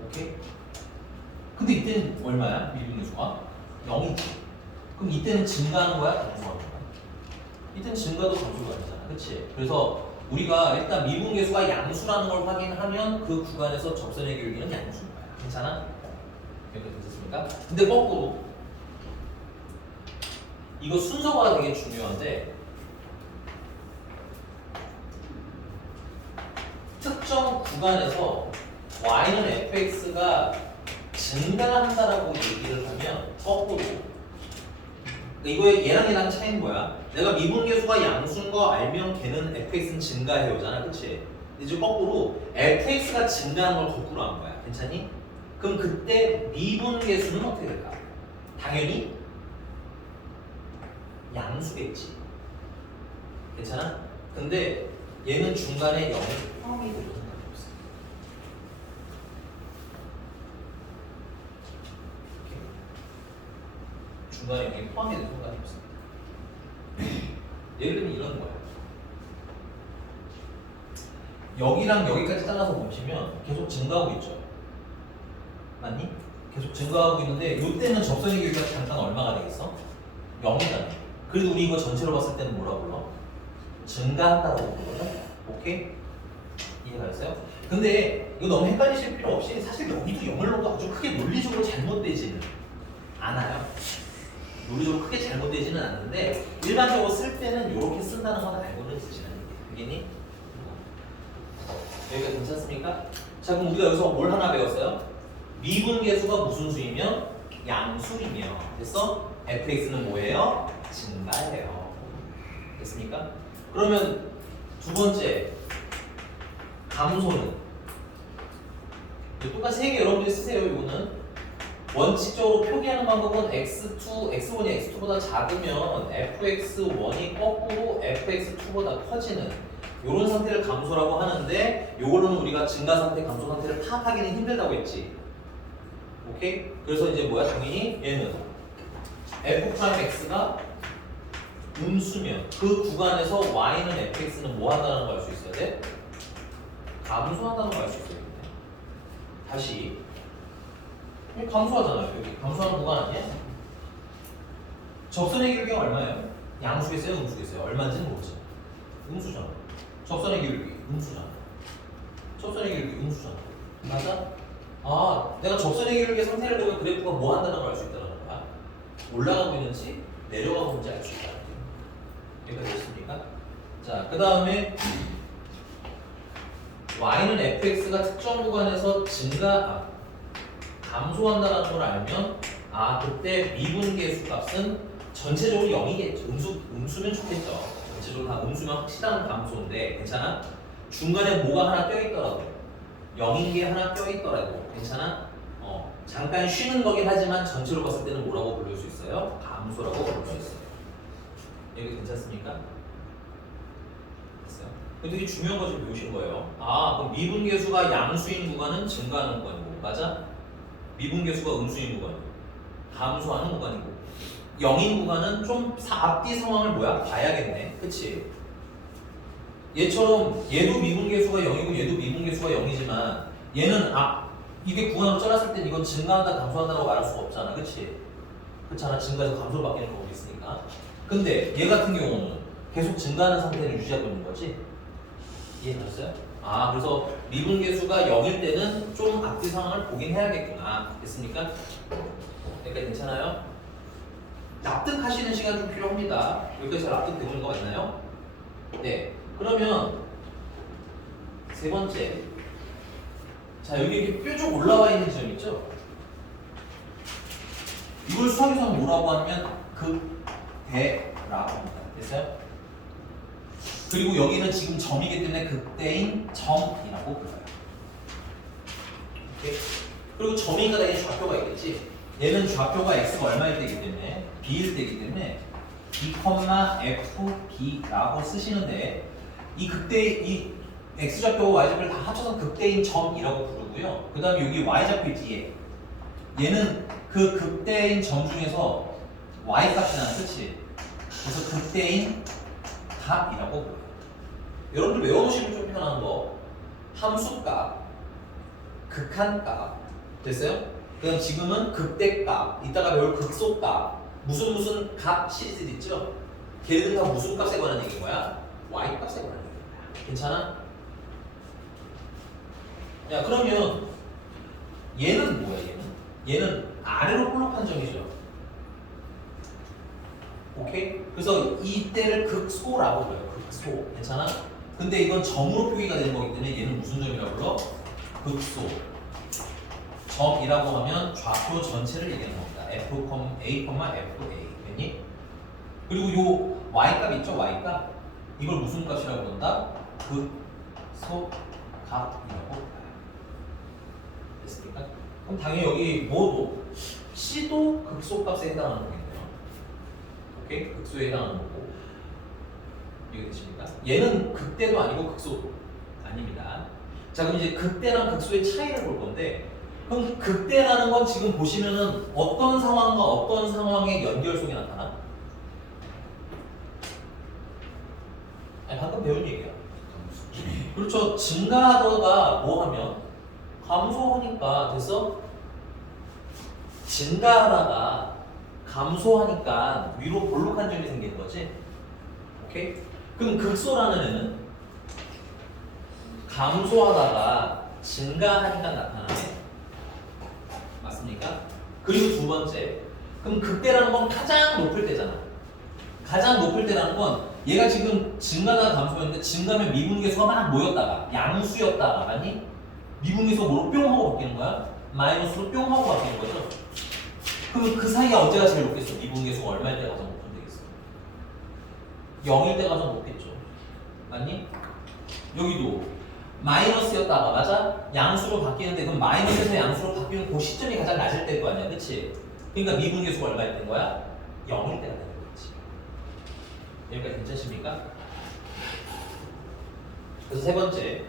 오케이? 근데 이때는 얼마야? 미분계수가 0이지. 그럼 이때는 증가하는 거야? 감소하는 거야? 이때는 증가도 감소가 아니잖아. 그치? 그래서 우리가 일단 미분계수가 양수라는 걸 확인하면 그 구간에서 접선의 길이는 양수인 거야. 괜찮아? 여기까지 됐습니까? 근데 거꾸로 이거 순서가 되게 중요한데 특정 구간에서 y는 fx가 증가한다라고 얘기를 하면 거꾸로 이거의 얘랑 차이는 뭐야? 내가 미분계수가 양수인 거 알면 걔는 fx는 증가해오잖아. 그치? 이제 거꾸로 fx가 증가하는 걸 거꾸로 한 거야. 괜찮니? 그럼 그때 미분계수는 어떻게 될까? 당연히 양수겠지. 괜찮아? 근데 얘는 중간에 0이 포함이 되는 상관이 없어. 중간에 0이 포함이 되는 상관이 없습니다. 예를 들면 이런 거야. 여기랑 여기까지 잘라서 보시면 계속 증가하고 있죠. 맞니? 계속 증가하고 있는데 이때는 접선의 길이가 잠깐 얼마가 되겠어? 0이잖아. 그래도 우리 이거 전체로 봤을 때는 뭐라 불러? 증가한다고 부르거든? 오케이? 이해가 됐어요? 근데 이거 너무 헷갈리실 필요 없이 사실 여기도 0을 넣어도 아주 크게 논리적으로 잘못되지는 않아요. 논리적으로 크게 잘못되지는 않는데 일반적으로 쓸 때는 이렇게 쓴다는 건 알고는 있으시는 알겠니? 여기가 괜찮습니까? 자, 그럼 우리가 여기서 뭘 하나 배웠어요? 미분계수가 무슨 수이면? 양수이며. 됐어? fx는 뭐예요? 증가예요. 됐습니까? 그러면 두 번째 감소는 똑같이 3개 여러분들이 쓰세요. 이거는 원칙적으로 표기하는 방법은 x1이 x2보다 작으면 fx1이 거꾸로 fx2보다 커지는 이런 상태를 감소라고 하는데 이걸로는 우리가 증가 상태, 감소 상태를 파악하기는 힘들다고 했지. 오케이? 그래서 이제 뭐야? 당연히 얘는 f'x가 음수면 그 구간에서 y는 fx는 뭐 한다는 걸 알 수 있어야 돼? 감소한다는 걸 알 수 있어야 돼. 다시 감소하잖아요. 여기 감소하는 구간 아니야? 접선의 길이가 얼마예요? 양수겠어요? 음수겠어요? 얼마인지는 모르죠. 음수잖아. 접선의 길이 음수잖아. 접선의 길이 음수잖아. 맞아? 아, 내가 접선의 길이의 상태를 보면 그래프가 뭐 한다는 걸 알 수 있다는 거야. 올라가고 있는지 내려가고 있는지 알 수 있다. 여기까지 됐습니까? 자, 그 다음에 y는 fx가 특정 구간에서 감소한다는 걸 알면 그때 미분계수 값은 전체적으로 0이겠죠. 음수면 좋겠죠. 전체적으로 다 음수면 확실한 감소인데 괜찮아? 중간에 뭐가 하나 껴있더라도 0인 게 하나 껴있더라도 괜찮아? 잠깐 쉬는 거긴 하지만 전체로 봤을 때는 뭐라고 부를 수 있어요? 감소라고 부를 수 있어요. 여기 괜찮습니까? 됐어요. 되게 중요한 거 좀 배우신 거예요. 그럼 미분계수가 양수인 구간은 증가하는 구간이고, 맞아? 미분계수가 음수인 구간이고, 감소하는 구간이고, 0인 구간은 좀 앞뒤 상황을 봐야겠네. 그치? 얘처럼 얘도 미분계수가 0이고 얘도 미분계수가 0이지만 얘는 이게 구간으로 잘랐을 땐 이건 증가한다, 감소한다라고 말할 수가 없잖아. 그치? 그렇잖아. 증가해서 감소로 바뀌는 경우도 있으니까. 근데 얘 같은 경우는 계속 증가하는 상태를 유지하고 있는 거지? 이해되셨어요? 그래서 미분계수가 0일 때는 좀 앞뒤 상황을 보긴 해야겠구나. 됐습니까? 여기까지 괜찮아요? 납득하시는 시간 좀 필요합니다. 여기까지 잘 납득되는 거 맞나요? 네. 그러면 세 번째. 자, 여기 이렇게 뾰족 올라와 있는 지점 있죠? 이걸 수학에서 뭐라고 하면 극대라고 합니다. 됐어요? 그리고 여기는 지금 점이기 때문에 극대인 점이라고 불러요. 오케이? 그리고 점이니까 당연히 좌표가 있겠지. 얘는 좌표가 x가 얼마일 때이기 때문에 b일 때이기 때문에 b,fb라고 쓰시는데 이 x좌표와 y좌표를 다 합쳐서 극대인 점이라고 부르고요. 그 다음에 여기 y좌표 뒤에 얘는 그 극대인 점 중에서 y값이잖아. 그치? 그래서 극대인 값이라고 불러요. 여러분들 외워놓으시면 좀 편한 거 함수값, 극한값 됐어요? 그럼 지금은 극대값, 이따가 배울 극소값 무슨 값 시리즈 있죠? 걔네들 다 무슨 값에 관한 얘기인 거야? y값에 관한 얘기야. 괜찮아? 야, 그러면 얘는 뭐야? 얘는 아래로 볼록한 점이죠. 오케이? 그래서 이때를 극소라고 불러요. 극소. 괜찮아? 근데 이건 점으로 표기가 되는 거기 때문에 얘는 무슨 점이라고 불러? 극소. 점이라고 하면 좌표 전체를 얘기하는 겁니다. f,a, fa. 됐니? 그리고 요 y값 있죠? y값. 이걸 무슨 값이라고 부른다? 극소값이라고 불러요. 됐습니까? 그럼 당연히 여기 뭐도 c도 극소값에 해당하는 거겠네요. 오케이? 극소에 해당하는 거고. 이해되십니까? 얘는 극대도 아니고 극소도 아닙니다. 자, 그럼 이제 극대랑 극소의 차이를 볼 건데, 그럼 극대라는 건 지금 보시면은 어떤 상황과 어떤 상황의 연결속이 나타나? 방금 배운 얘기야. 그렇죠. 증가하다가 뭐 하면 감소하니까 됐어? 증가하다가 감소하니까 위로 볼록한 점이 생기는 거지. 오케이? 그럼 극소라는 애는 감소하다가 증가하니까 나타나네. 맞습니까? 그리고 두 번째, 그럼 극대라는 건 가장 높을 때잖아. 가장 높을 때라는 건 얘가 지금 증가하다가 감소했는데 증가하면 미분계수가 막 모였다가 양수였다가 맞니? 미분계수가 뭐로 뿅 하고 바뀌는 거야? 마이너스로 뿅 하고 바뀌는 거죠. 그럼 그 사이에 언제가 제일 높겠어? 미분계수가 얼마일 때 가장 높으면 되겠어? 0일 때 가장 높겠죠. 맞니? 여기도 마이너스였다가 맞아? 양수로 바뀌는데 그럼 마이너스에서 양수로 바뀌는 그 시점이 가장 낮을 때일 거 아니야, 그치? 그러니까 미분계수가 얼마일 때인 거야? 0일 때가 되는 거지. 여기까지 괜찮습니까? 그래서 세 번째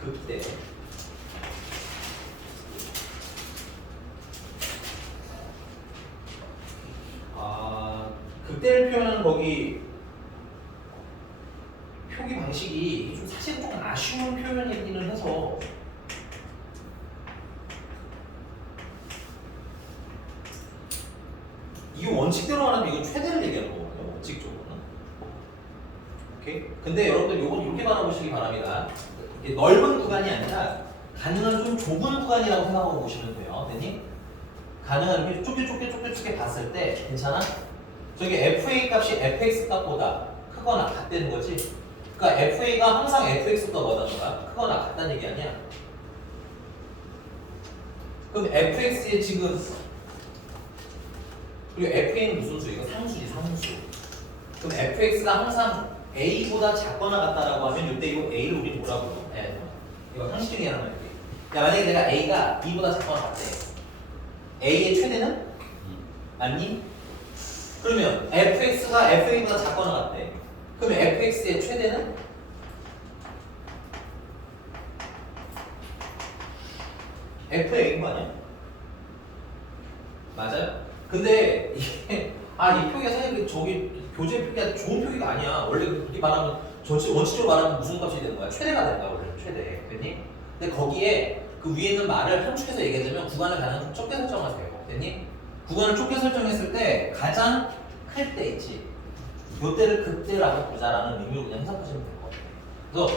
극대 극대를 표현하는 거기 표기 방식이 좀 사실 조금 아쉬운 표현이기는 해서 이게 원칙대로 하면 이건 최대를 얘기하는 거거든요. 원칙적으로는. 오케이? 근데 여러분들 이건 이렇게 바라보시기 바랍니다. 이게 넓은 구간이 아니라 가능한 좀 좁은 구간이라고 생각하고 보시면 돼요. 됐니? 가능한 이렇게 좁게 봤을 때 괜찮아? 저기 FA 값이 FX 값보다 크거나 같다는 거지. 그러니까 FA가 항상 FX보다 뭐다? 크거나 같다는 얘기 아니야. 그럼 FX의 지금 그리고 FA는 무슨 수? 이거 상수지, 상수. 그럼 FX가 항상 A보다 작거나 같다라고 하면 이때 이거 A를 우리 뭐라고 불러? 네. 이거 상식적인 하나만 할게. 야, 만약에 내가 A가 B보다 작거나 같대. A의 최대는? 맞니? 그러면 fx가 fa보다 작거나 같대. 그러면 fx의 최대는? fa인 거 아니야? 맞아요? 근데 이게 이 표기가 사실 저기 교재 표기가 좋은 표기가 아니야. 원래 그렇게 말하면 원칙적으로 말하면 무슨 값이 되는 거야? 최대가 되는 거야, 원래 최대. 됐니? 근데 거기에 그 위에 있는 말을 함축해서 얘기하자면 구간을 가장 좀 좁게 설정하세요. 됐니? 구간을 좁게 설정했을 때 가장 클 때 있지. 요때를 극대라고 보자라는 의미로 그냥 해석하시면 될 것 같아요. 그래서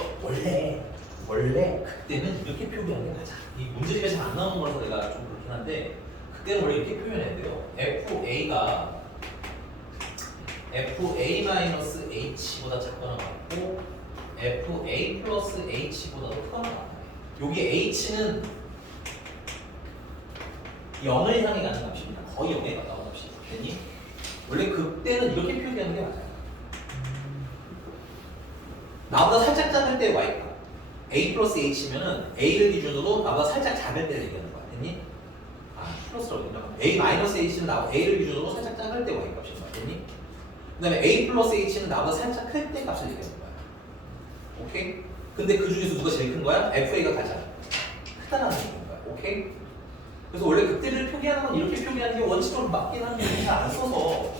원래 극대는 이렇게 표기하는 게 맞아. 이 문제집에 잘 안 나오는 거라서 내가 좀 그렇긴 한데 극대는 원래 이렇게 표현해야 돼요. FA가 FA-H보다 작거나 같고 FA 플러스 H보다도 크거나 같아요. 여기 H는 0을 향해 가는 값입니다. 거의 0에 가까운 값이에요. 됐니? 원래 극대는 이렇게 표기하는 게 맞아요. 나보다 살짝 작을 때 Y값 A 플러스 H면은 A를 기준으로 나보다 살짝 작을 때를 얘기하는 거야. 됐니? 플러스라고 했나? A 마이너스 H는 A를 기준으로 살짝 작을 때 Y값인 거야. 됐니? 그 다음에 A 플러스 H는 나보다 살짝 클 때 값을 얘기하는 거야. 오케이? 근데 그 중에서 누가 제일 큰 거야? FA가 가장 크다라는 얘기인 거야. 오케이? 그래서 원래 극대를 표기하는 건 이렇게 표기하는 게 원칙적으로 맞긴 한데 잘 안 써서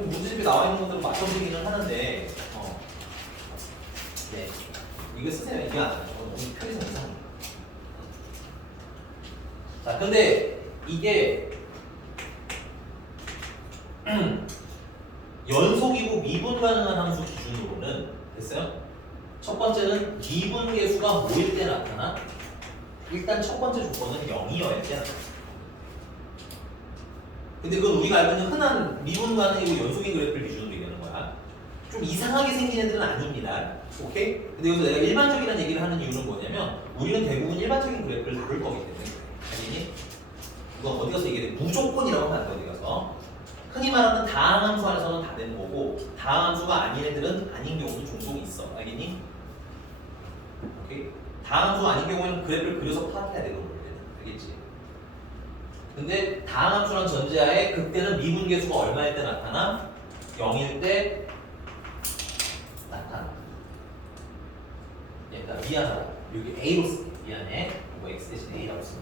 문제집에 나와 있는 것들은 맞춰보기는 하는데 네 이거 쓰세요. 이게 안 돼요. 오늘 표기성 이상해요. 자 근데 이게 연속이고 미분 가능한 함수 기준으로는 됐어요? 첫 번째는 미분계수가 뭐일 때 나타나? 일단 첫 번째 조건은 0이어야 돼. 근데 그건 우리가 알고 있는 흔한 미분 가능이고 연속인 그래프를 기준으로 얘기하는 거야. 좀 이상하게 생긴 애들은 아닙니다. 오케이? 근데 여기서 내가 일반적이라는 얘기를 하는 이유는 뭐냐면 우리는 대부분 일반적인 그래프를 다룰 거기 때문에 알겠니? 이건 어디 가서 얘기해? 무조건이라고 하면 안 돼. 어디 가서 흔히 말하는 다항함수 안에서는 다 되는 거고 다항함수가 아닌 애들은 아닌 경우도 종종 있어. 알겠니? 오케이? 다항함수가 아닌 경우에는 그래프를 그려서 파악해야 되는 거예요. 알겠지? 근데 다항함수란 전제하에 극대는 미분계수가 얼마일 때 나타나? 0일 때 나타나. 얘들아 미안하다. 여기 A로 쓸게. 미안해. 이거 X 대신 A라고 쓸게.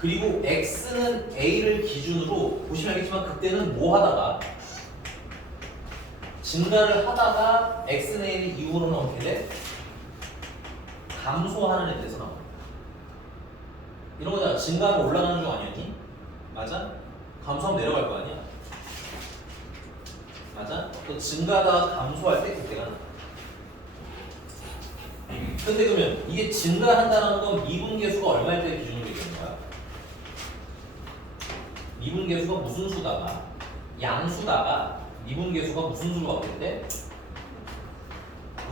그리고 X는 A를 기준으로 보시면 알겠지만 그때는 뭐 하다가 증가를 하다가 X는 A를 이후로는 어떻게 돼? 감소하는 애 돼서 나옵니다. 이런 거잖아. 증가하고 올라가는 중 아니었니? 맞아? 감소하면 내려갈 거 아니야? 맞아? 또 증가하다가 감소할 때 그때가 나와. 근데 그러면 이게 증가한다는 건 미분계수가 얼마일 때 기준으로 얘기하는 거야? 미분계수가 무슨 수다가 양수다가 미분계수가 무슨 수로 바뀔 때?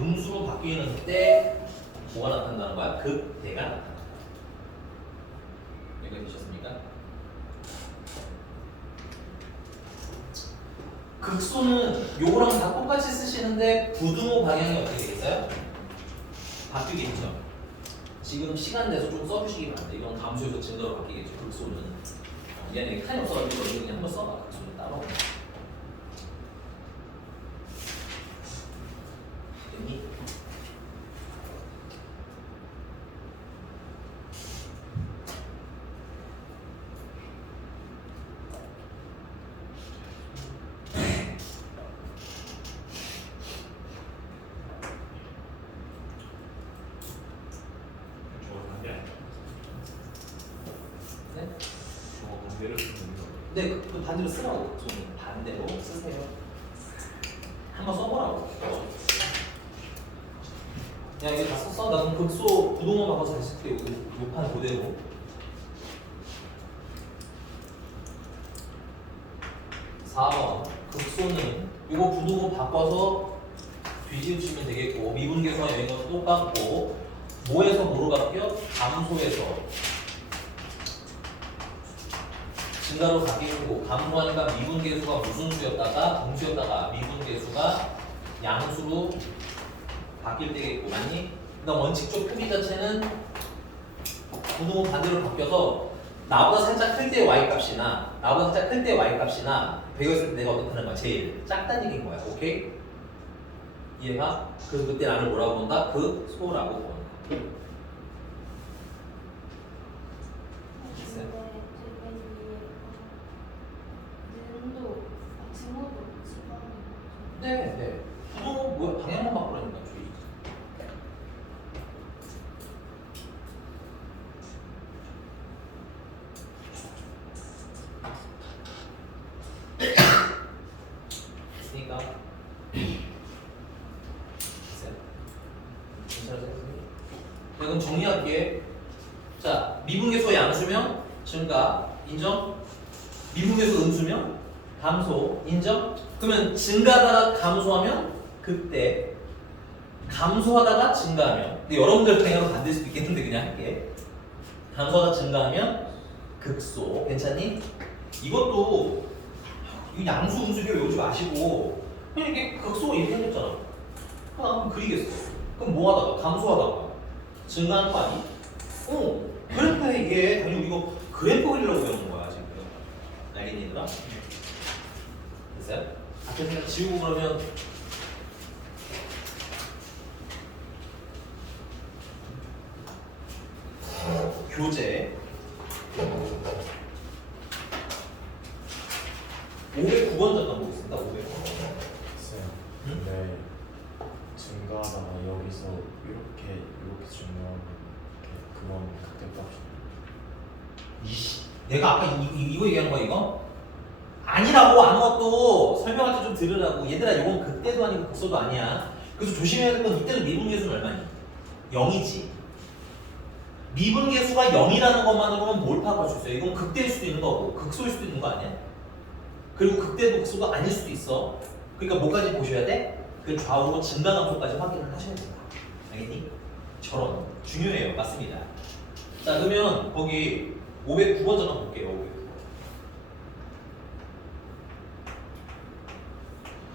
음수로 바뀌는 때 뭐가 나타난다는 거야? 극대가 나타난다. 여기까지 되셨습니까? 극소는 요거랑 다 똑같이 쓰시는데 부등호 방향이 어떻게 되겠어요? 바뀌겠죠. 지금 시간 내서 좀 써주시기 바랍니다. 이건 감수에서 증가로 바뀌겠죠. 극소는. 얘네 칸이 없어가지고 이거 그냥 한번 써봐. 극소는 따로. 됐니? 저거 반대 아니야? 네? 저거 반대로 쓰는 거. 네, 그 반대로 쓰라고. 손이 반대로 쓰세요. 한번 써보라고. 야, 이거 다 썼어? 나 그럼 극소 부동호 바꿔서 다시 쓸게. 요판 그대로. (4번) 극소는 이거 부동호 바꿔서 뒤집으시면 되겠고 미분계수와 여긴 건 똑같고 뭐에서 뭐로 바뀌어? 감소에서 증가로 바뀌고 감소하니까 미분계수가 무슨 수였다가 음수였다가 미분계수가 양수로 바뀔 때겠고 맞니? 그다음 원칙적 크기 자체는 부동호 반대로 바뀌어서 나보다 살짝 클 때 y값이나 나보다 살짝 클 때 y값이나 배웠을 때 내가 어떻다는 거야? 제일 작다는 얘기인 거야. 오케이? 이해가? 그래서 그때 나를 뭐라고 본다? 그 소라고 본다. 네, 네. 부동호 뭐야? 방향만 바꾸라니까 주의. 됐으니까. 됐어요? 괜찮으세요? 네, 그럼 정리할게. 자, 미분계수 양수면 증가 인정? 미분계수 음수면 감소 인정? 그러면 증가하다가 감소하면 극대, 감소하다가 증가하면. 근데 여러분들 방향으로 반대일 수도 있겠는데 그냥 할게. 감소하다 증가하면 극소. 괜찮니? 이것도 이 양수 음수 비교 외우지 마시고 그냥 이게 극소 이렇게 생겼잖아. 그럼 그리겠어. 그럼 뭐 하다가 감소하다가 증가하는 거 아니? 그래프에 이게 당연히 이거 그래프 그리려고 배우는 거야 지금. 알겠니 얘들아? 됐어요? 앞에 생각 지우고 그러면 교재 509번 잠깐 보겠습니다. 509번. 쌤, 근데 증가하다가 여기서 이렇게 증가하면 그건 극대값이. 이씨, 내가 아까 이거 얘기하는 거야 이거? 아니라고 아무것도 설명할 때 좀 들으라고. 얘들아 이건 극대도 아니고 극소도 아니야. 그래서 조심해야 될 건 이때는 미분계수는 얼마니? 0이지. 미분계수가 0이라는 것만으로는 뭘 파악할 수 있어요? 이건 극대일 수도 있는 거고 극소일 수도 있는 거 아니야? 그리고 극대도 극소도 아닐 수도 있어. 그러니까 뭐까지 보셔야 돼? 그 좌우로 증가 감소까지 확인을 하셔야 된다. 알겠니? 저런 중요해요. 맞습니다. 자 그러면 거기 509번 잠깐 볼게요.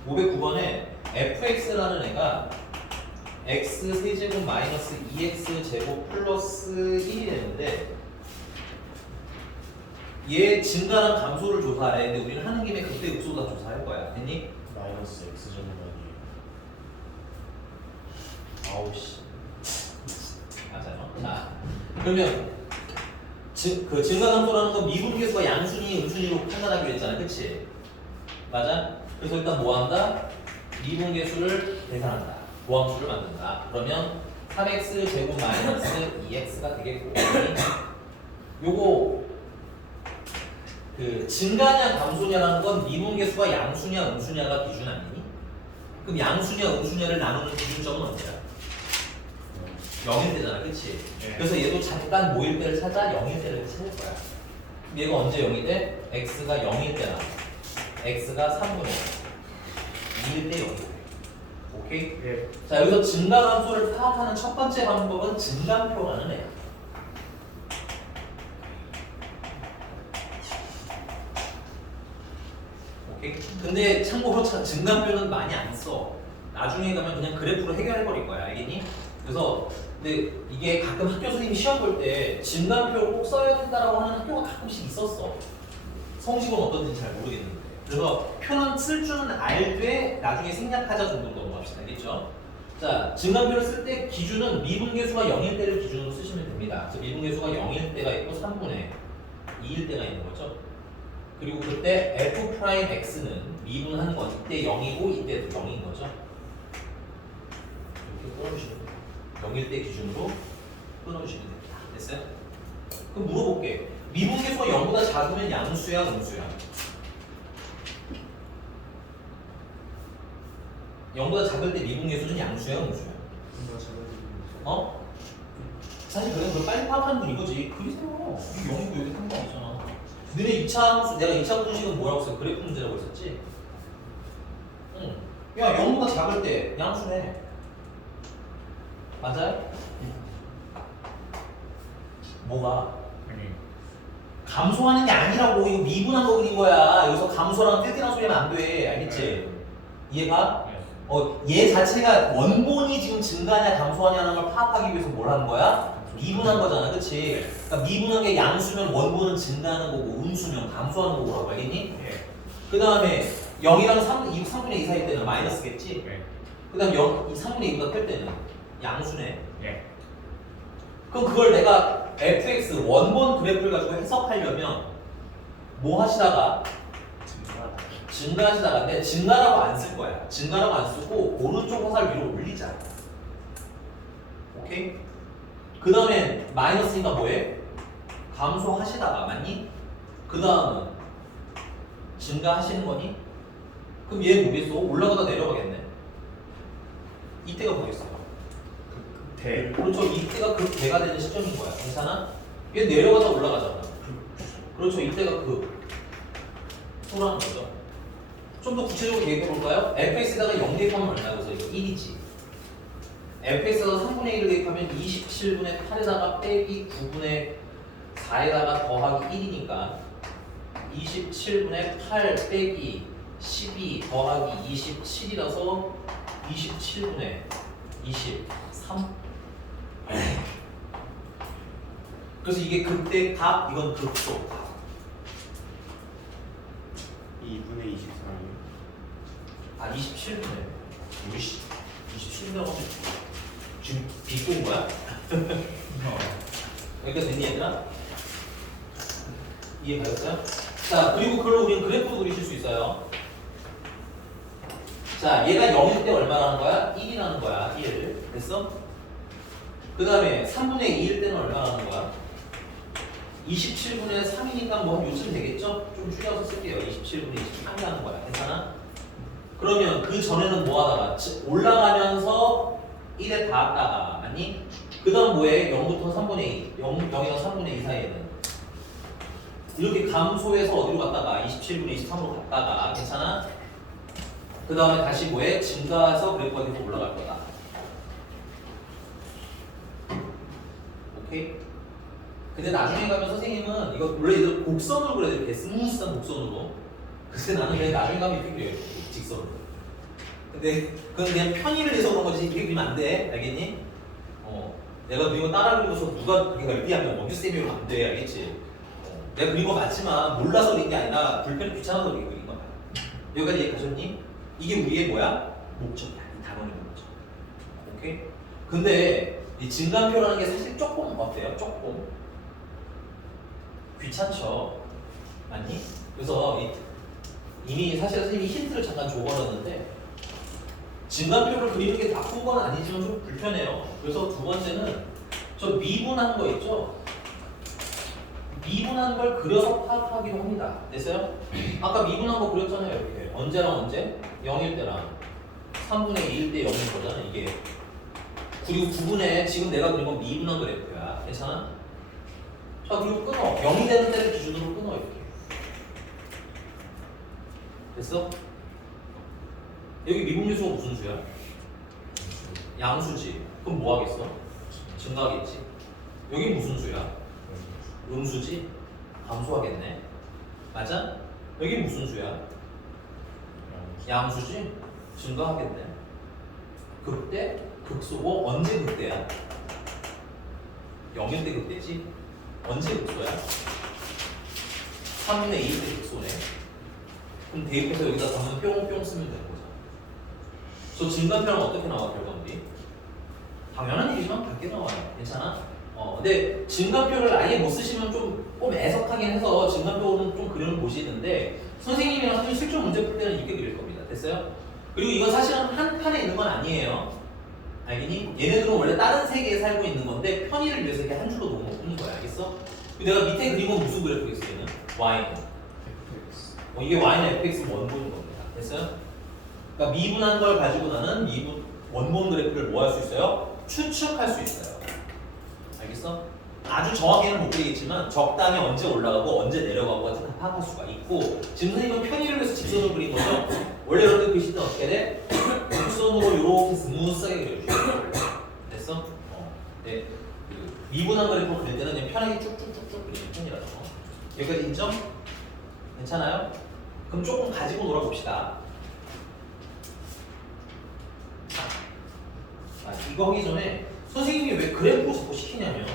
509번에 fx라는 애가 x 세제곱 마이너스 2x 제곱 플러스 1이 되는데 얘 증가랑 감소를 조사해. 근데 우리는 하는 김에 그때 극소도 다 조사할 거야. 됐니? 마이너스 x 제곱만이. 아우 씨. 맞아요. 자 그러면 그 증가 감소라는 건 미분계수가 양순위, 음순위로 판단하기로 했잖아. 그치? 맞아? 그래서 일단 뭐 한다? 미분계수를 계산한다. 모함수를 만든다. 그러면 3x 제곱 마이너스 2x가 되겠고 요거 그 증가냐 감소냐라는 건 미분계수가 양수냐 음수냐가 기준 아니니? 그럼 양수냐 음수냐를 나누는 기준점은 어디야? 0일 때잖아, 그치? 네. 그래서 얘도 잠깐 모일 때를 찾아 0일 때를 찾을 거야. 그럼 얘가 언제 0이 돼? x가 0일 때나 x가 3분의 2일 때 0이 돼. 오케이? 예. 자, 여기서 증가함수를 파악하는 첫 번째 방법은 증감표라는 애야. 오케이? 근데 참고로 증감표는 많이 안 써. 나중에 가면 그냥 그래프로 해결해버릴 거야. 알겠니? 그래서 근데 이게 가끔 학교 선생님이 시험 볼 때 증감표를 꼭 써야 된다라고 하는 학교가 가끔씩 있었어. 성식은 어떤지 잘 모르겠는데. 그래서 표는 쓸 줄은 알되 나중에 생략하자 정도로 넘어갑시다. 알겠죠? 자, 증감표를 쓸 때 기준은 미분계수가 0일 때를 기준으로 쓰시면 됩니다. 그래서 미분계수가 0일 때가 있고 3분의 2일 때가 있는 거죠. 그리고 그때 f'x는 미분하는 건 이때 0이고 이때도 0인 거죠. 이렇게 끊어주시면 돼요. 0일 때 기준으로 끊어주시면 됩니다. 됐어요? 그럼 물어볼게. 미분계수가 0보다 작으면 양수야, 음수야? 0보다 작을 때 미분계수는 양수야, 음수야? 어? 사실 그걸 빨리 파악하는 건 이거지. 그리세요. 이게 0이고 여기 상관없잖아. 너네 2차 함수, 내가 2차 분식은 뭐라고 했어? 그래프 문제라고 했었지? 응. 야, 0보다 작을 때 양수네. 맞아요? 뭐가? 아니. 감소하는 게 아니라고. 이거 미분한 거 그린 거야. 여기서 감소랑 떼떼랑 소리 하면 안 돼. 알겠지? 이해가? 얘 자체가 원본이 지금 증가하냐 감소하냐는 걸 파악하기 위해서 뭘 하는 거야? 미분한 거잖아, 그치? 그러니까 미분한 게 양수면 원본은 증가하는 거고 음수면 감소하는 거라고 알겠니? 예. 그 다음에 0이랑 3분의 2 사이 때는 마이너스겠지? 예. 그 다음 3분의 2보다 클 때는 양수네. 예. 그럼 그걸 내가 fx 원본 그래프를 가지고 해석하려면 뭐 하시다가 증가하시다가 근데 증가라고 안 쓸 거야. 증가라고 안 쓰고 오른쪽 화살 위로 올리자. 오케이? 그 다음에 마이너스니까 뭐해? 감소하시다가 맞니? 그 다음은 증가하시는 거니? 그럼 얘 뭐겠어? 올라가다 내려가겠네. 이때가 뭐겠어? 대. 그렇죠. 이때가 극대가 되는 시점인 거야. 괜찮아? 얘 내려가다 올라가잖아. 그렇죠. 이때가 소라는 거죠. 좀 더 구체적으로 얘기해 볼까요? fx에다가 0 대입하면 얼마야? 그래서 이거 1이지. fx에다가 3분의 1을 대입하면 27분의 8에다가 빼기 9분의 4에다가 더하기 1이니까 27분의 8 빼기 12 더하기 27이라서 27분의 23. 그래서 이게 극대값, 이건 극소값. 2분의 23이요. 아 27분에 우리씨 27분이라고 하면 지금 비꼬인 거야? 여기까지 됐니 얘들아? 이해 가셨어요? 자 그리고 그걸로 우리는 그래프도 그리실 수 있어요. 자 얘가 0일 때 얼마라는 거야? 1이라는 거야. 1 됐어? 그 다음에 3분의 2일 때는 얼마라는 거야? 27분의 3이니까 뭐 한 요쯤 되겠죠? 좀 줄여서 쓸게요. 27분의 23이라는 거야. 괜찮아? 그러면 그 전에는 뭐 하다가 올라가면서 1에 닿았다가 맞니? 그 다음 뭐해? 0부터 3분의 2 0이랑 3분의 2 사이에는 이렇게 감소해서 어디로 갔다가 27분의 23으로 갔다가 괜찮아? 그 다음에 다시 뭐해? 증가해서 그래프가 계속 올라갈 거다. 오케이? 근데 나중에 가면 선생님은 이거 원래 이걸 곡선으로 그려야 돼. 스무스한 곡선으로. 근데 나는 그냥 나중에 가면 이렇게 그려요. 직선으로. 근데 그건 그냥 편의를 위해서 그런 거지. 이렇게 그리면 안 돼. 알겠니? 내가 그린 거 따라 그리고서 누가 그게 열리하면 원규쌤이 오면 안 돼. 알겠지? 내가 그린 거 맞지만 몰라서 그린 게 아니라 불편해 귀찮아서 그린 거야. 여기까지 이해 가셨니? 이게 우리의 뭐야? 목적이야. 이 단원의 목적. 오케이? 근데 이 증감표라는 게 사실 조금 어때요? 조금 귀찮죠. 맞니? 그래서 이미 사실 선생님이 힌트를 잠깐 줘버렸는데 증감표를 그리는 게 나쁜 건 아니지만 좀 불편해요. 그래서 두 번째는 저 미분한 거 있죠? 미분한 걸 그려서 파악하기로 합니다. 됐어요? 아까 미분한 거 그렸잖아요. 이렇게 언제랑 언제? 0일 때랑 3분의 2일 때 0인 거잖아 이게. 그리고 9분의 지금 내가 그린 건 미분한 그래프야. 괜찮아? 자 그리고 끊어. 0이 되는 때를 기준으로 끊어 이렇게. 됐어? 여기 미분계수가 무슨 수야? 양수지. 그럼 뭐 하겠어? 증가하겠지. 여기 무슨 수야? 음수지? 감소하겠네. 맞아? 여기 무슨 수야? 양수지? 증가하겠네. 극대? 극소고 언제 극대야? 0일 때 극대지? 언제 극소야? 3분의 2일 때 극소네. 그럼 대입해서 여기다 가면 뿅뿅 쓰면 되는 거죠. 저 증가표는 어떻게 나와 결과물이? 당연한 얘기지만 밖에 나와요. 괜찮아? 근데 증가표를 아예 못 쓰시면 좀 애석하긴 해서 증가표는 좀 그려는 보시는데 선생님이랑 사실 실전 문제 풀 때는 이렇게 그릴 겁니다. 됐어요? 그리고 이건 사실은 한 판에 있는 건 아니에요. 알겠니? 얘네들은 원래 다른 세계에 살고 있는 건데 편의를 위해서 이렇게 한 줄로 놓은 거야. 알겠어? 내가 밑에 그린 건 무슨 그래프겠어 얘는? Y는? 이게 Y는 fx 원본인 겁니다. 됐어요? 그러니까 미분한 걸 가지고 나는 원본 그래프를 뭐 할 수 있어요? 추측할 수 있어요. 알겠어? 아주 정확히는 못 그리겠지만 적당히 언제 올라가고 언제 내려가고 같은 다 파악할 수가 있고 지금 선생님은 편의를 위해서 직선을 그린 거죠? 원래 여러분들 글씨 때는 어떻게 돼? 직선으로 이렇게 스무스하게 그려주셔요. 됐어? 네. 그 미분한 그래프 그릴 때는 그냥 편하게 쭉쭉쭉쭉 그리는 편이라서 여기까지 인정? 괜찮아요? 그럼 조금 가지고 놀아봅시다. 이거 하기 전에 선생님이 왜 그래프 자꾸 시키냐면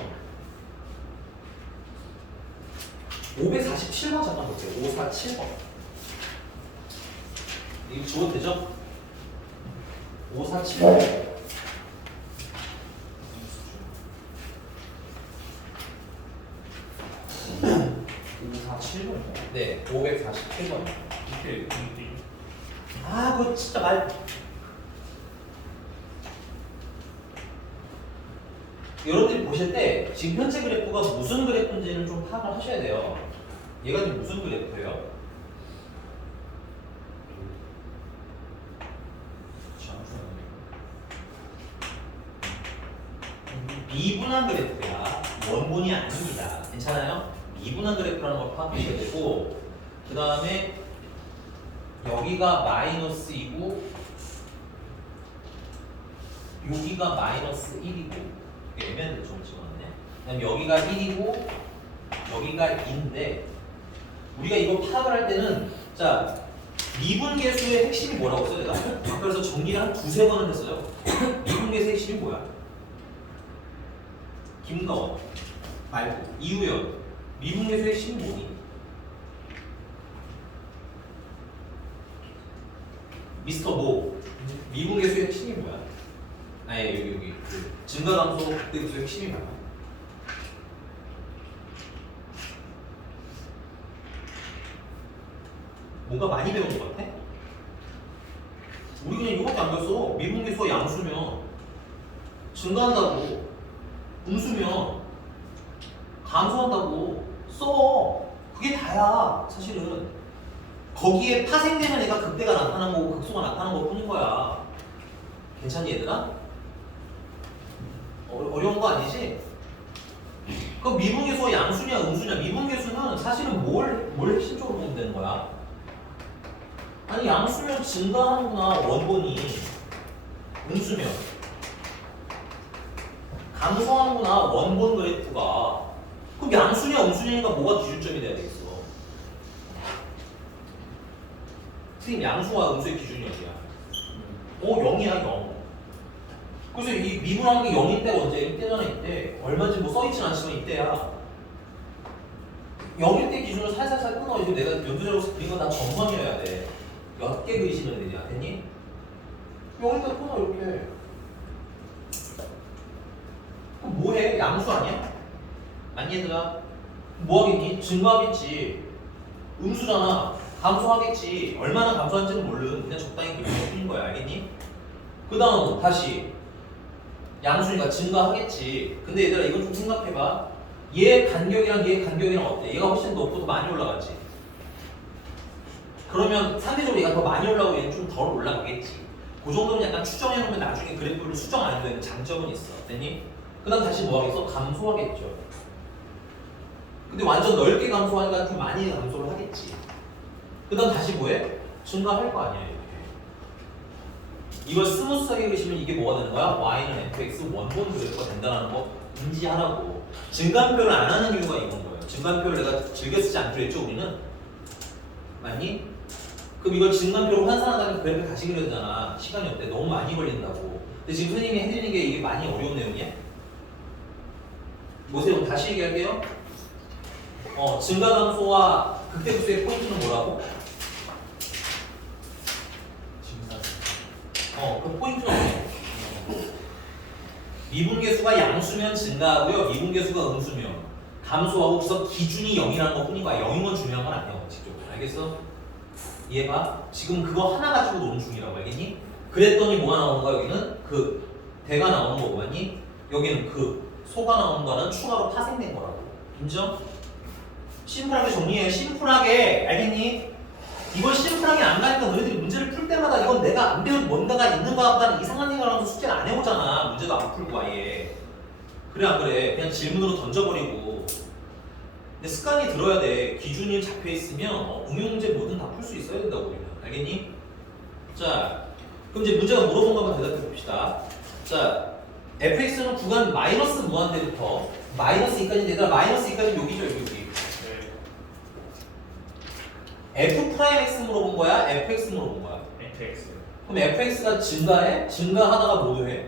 547번 잠깐 볼게요. 547번 이거 지워도 되죠? 547번 547번 네 547번 이렇게 그거 진짜 말 여러분들이 보실 때 지금 현재 그래프가 무슨 그래프인지를 좀 파악을 하셔야 돼요. 얘가 지금 무슨 그래프예요? 미분한 그래프야. 원본이 아닙니다. 괜찮아요? 미분한 그래프라는 걸 파악하셔야 되고 그 다음에 여기가 마이너스이고 여기가 마이너스 1이고 애매한 대점을 찍어놨네. 그다음 여기가 1이고 여기가 2인데 우리가 이거 파악을 할 때는 자 미분계수의 핵심이 뭐라고 써요? 내가 그래서 정리를 한 두세 번을 했어요. 미분계수의 핵심이 뭐야? 김가원 말고 이우연 미분계수의 핵심이 뭐니? 미스터 모 미분계수의 핵심이 뭐야? 여기 그 증가감소 극대계수의 핵심이 뭐야? 뭔가 많이 배운 것 같아? 우리 그냥 이거밖에 안 배웠어. 미분계수가 양수면 증가한다고 음수면 감소한다고 써. 그게 다야 사실은. 거기에 파생되는 애가 극대가 나타난 거고 극소가 나타난 것 뿐인 거야. 괜찮니 얘들아? 어려운 거 아니지? 그 미분계수가 양수냐 음수냐 미분계수는 사실은 뭘 핵심적으로 보면 되는 거야? 아니 양수면 증가하는구나 원본이 음수면 감소하는구나 원본 그래프가 그럼 양수냐 음수냐니까 뭐가 기준점이 돼야 되겠어? 선생님 양수와 음수의 기준이 어디야? 0이야 0. 그래서 이 미분한 게 0일 때가 언제? 이때잖아 이때. 얼마인지 뭐 써있진 않지만 이때야. 0일 때 기준으로 살살살 끊어. 이거 내가 연두자로 그린 거 다 점선이어야 돼. 몇 개 그리시면 되냐? 됐니? 0일 때 끊어 이렇게. 그럼 뭐해? 양수 아니야? 아니 얘들아 뭐 하겠니? 증가하겠지. 음수잖아. 감소하겠지. 얼마나 감소한지는 모르는 그냥 적당히 그리는 뿐인 거야. 알겠니? 그 다음 다시 양수니까 증가하겠지. 근데 얘들아 이건 좀 생각해봐. 얘 간격이랑 얘 간격이랑 어때? 얘가 훨씬 높고 더 많이 올라가지. 그러면 상대적으로 얘가 더 많이 올라가고 얘는 좀 덜 올라가겠지. 그 정도는 약간 추정해놓으면 나중에 그래프를 수정 안 해도 되는 장점은 있어. 됐니? 그 다음 다시 뭐 하겠어? 감소하겠죠. 근데 완전 넓게 감소하니까 좀 많이 감소를 하겠지. 그 다음 다시 뭐해? 증가할 거 아니야 이렇게. 이걸 스무스하게 그리시면 이게 뭐가 되는 거야? y는 fx 원본 그래프가 된다는 거 인지하라고. 증간표를 안 하는 이유가 이건 거예요. 증간표를 내가 즐겨 쓰지 않기로 했죠 우리는? 맞니? 그럼 이걸 증간표로 환산하다가 그래프 다시 그려야 되잖아. 시간이 없대. 너무 많이 걸린다고. 근데 지금 선생님이 해드리는 게 이게 많이 어려운 내용이야? 보세요. 다시 얘기할게요. 증가함수와 극대수의 포인트는 뭐라고? 그 포인트는 뭐야? 미분계수가 양수면 증가하고요. 미분계수가 음수면 감소하고 그래서 기준이 0이라는 것 뿐인 거야. 0인 건 중요한 건 아니야. 직접. 알겠어? 이해가? 지금 그거 하나 가지고 노는 중이라고 알겠니? 그랬더니 뭐가 나오는 거야? 여기는 그 대가 나오는 거고 맞니? 여기는 그 소가 나오는 거는 추가로 파생된 거라고. 인정? 심플하게 정리해. 심플하게. 알겠니? 이걸 심플하게 안 가니까 너희들이 문제를 풀 때마다 이건 내가 안 배운 뭔가가 있는 거 같다는 이상한 생각을 하면서 숙제를 안 해오잖아. 문제도 안 풀고 아예. 그래 안 그래? 그냥 질문으로 던져버리고. 근데 습관이 들어야 돼. 기준이 잡혀있으면 응용 문제 뭐든 다 풀 수 있어야 된다고 우리는. 알겠니? 자, 그럼 이제 문제가 물어본 것만 대답해 봅시다. 자, fx는 구간 마이너스 무한대부터 마이너스 2까지 얘들아 마이너스 2까지 여기죠 여기. f 프라임 x 물어본 거야? fx 물어본 거야? fx. 그럼 fx가 증가해? 증가하다가 뭐도 해?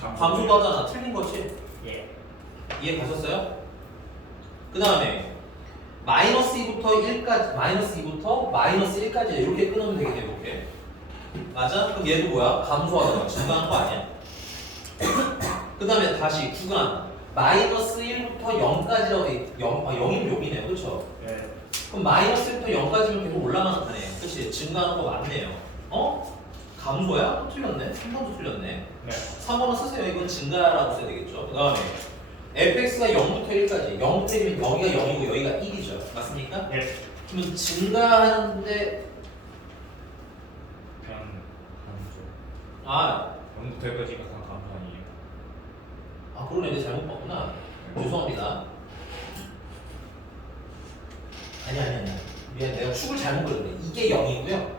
감소도 하잖아. 틀린 거지? 예. 이해 가셨어요? 그 다음에 마이너스 2부터 1까지 마이너스 2부터 마이너스 1까지 이렇게 끊으면 되겠네. 이렇게 맞아? 그럼 얘도 뭐야? 감소하다가 증가한 거 아니야? 그 다음에 다시 구간 마이너스 1부터 0까지라고 돼. 0이면 여기네요. 그렇죠? 네. 그럼 마이너스 1부터 0까지면 계속 올라가는 거네요. 그치? 증가하는 거 맞네요. 감소야? 또 틀렸네. 3번도 틀렸네. 네. 3번은 쓰세요. 이건 증가라고 써야 되겠죠. 그 다음에 fx가 0부터 1까지 0부터 1이면 여기가 0이고 여기가 1이죠. 맞습니까? 예. 그러면 증가하는데 그냥 감소. 아 0부터 1까지가 다 감소 아니에요? 그러네. 내가 잘못 봤구나. 죄송합니다. 아니. 미안, 내가 축을 잘못 그렸네. 이게 0이고요.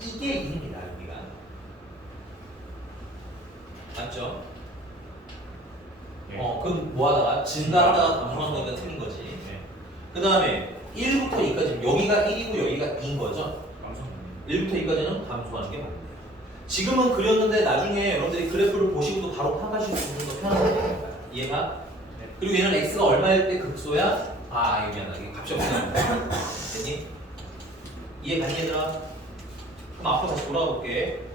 이게 1입니다. 여기가. 맞죠? 예. 그럼 뭐 하다가 증가하다가 감소하는 거니까 틀린 거지. 네. 그 다음에 1부터 2까지 여기가 1이고 여기가 2인 거죠. 감소. 1부터 2까지는 감소하는 게 맞네요. 지금은 그렸는데 나중에 여러분들이 그래프를 보시고도 바로 파가실 수 있는 더 편하게 되는 거야. 이해가? 네. 그리고 얘는 x가 얼마일 때 극소야? 이거 미안하다. 이게 값이 없어. 됐니? 이해 갔니 얘들아? 그럼 앞으로 다시 돌아가 볼게.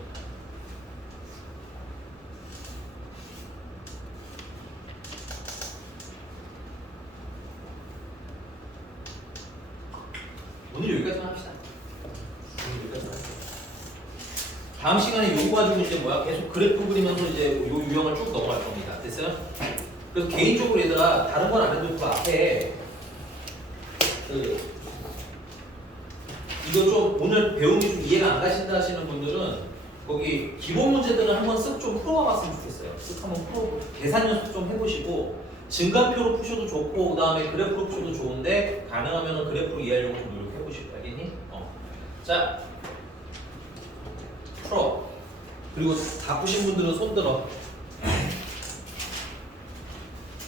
오늘 여기까지만 합시다. 오늘 여기까지만 합시다. 다음 시간에 요거 가지고 이제 뭐야? 계속 그래프 그리면서 이제 요 유형을 쭉 넘어갈 겁니다. 됐어요? 그래서 개인적으로 얘들아 다른 건 안 해도 그 앞에 이거 좀 오늘 배운 게 좀 이해가 안 가신다 하시는 분들은 거기 기본 문제들은 한번 쓱 좀 풀어봐 봤으면 좋겠어요. 쓱 한번 풀어 계산 연습 좀 해보시고 증가표로 푸셔도 좋고 그 다음에 그래프로 푸셔도 좋은데 가능하면 그래프로 이해하려고 좀 노력해보시고 알겠니? 자 풀어. 그리고 다 푸신 분들은 손 들어.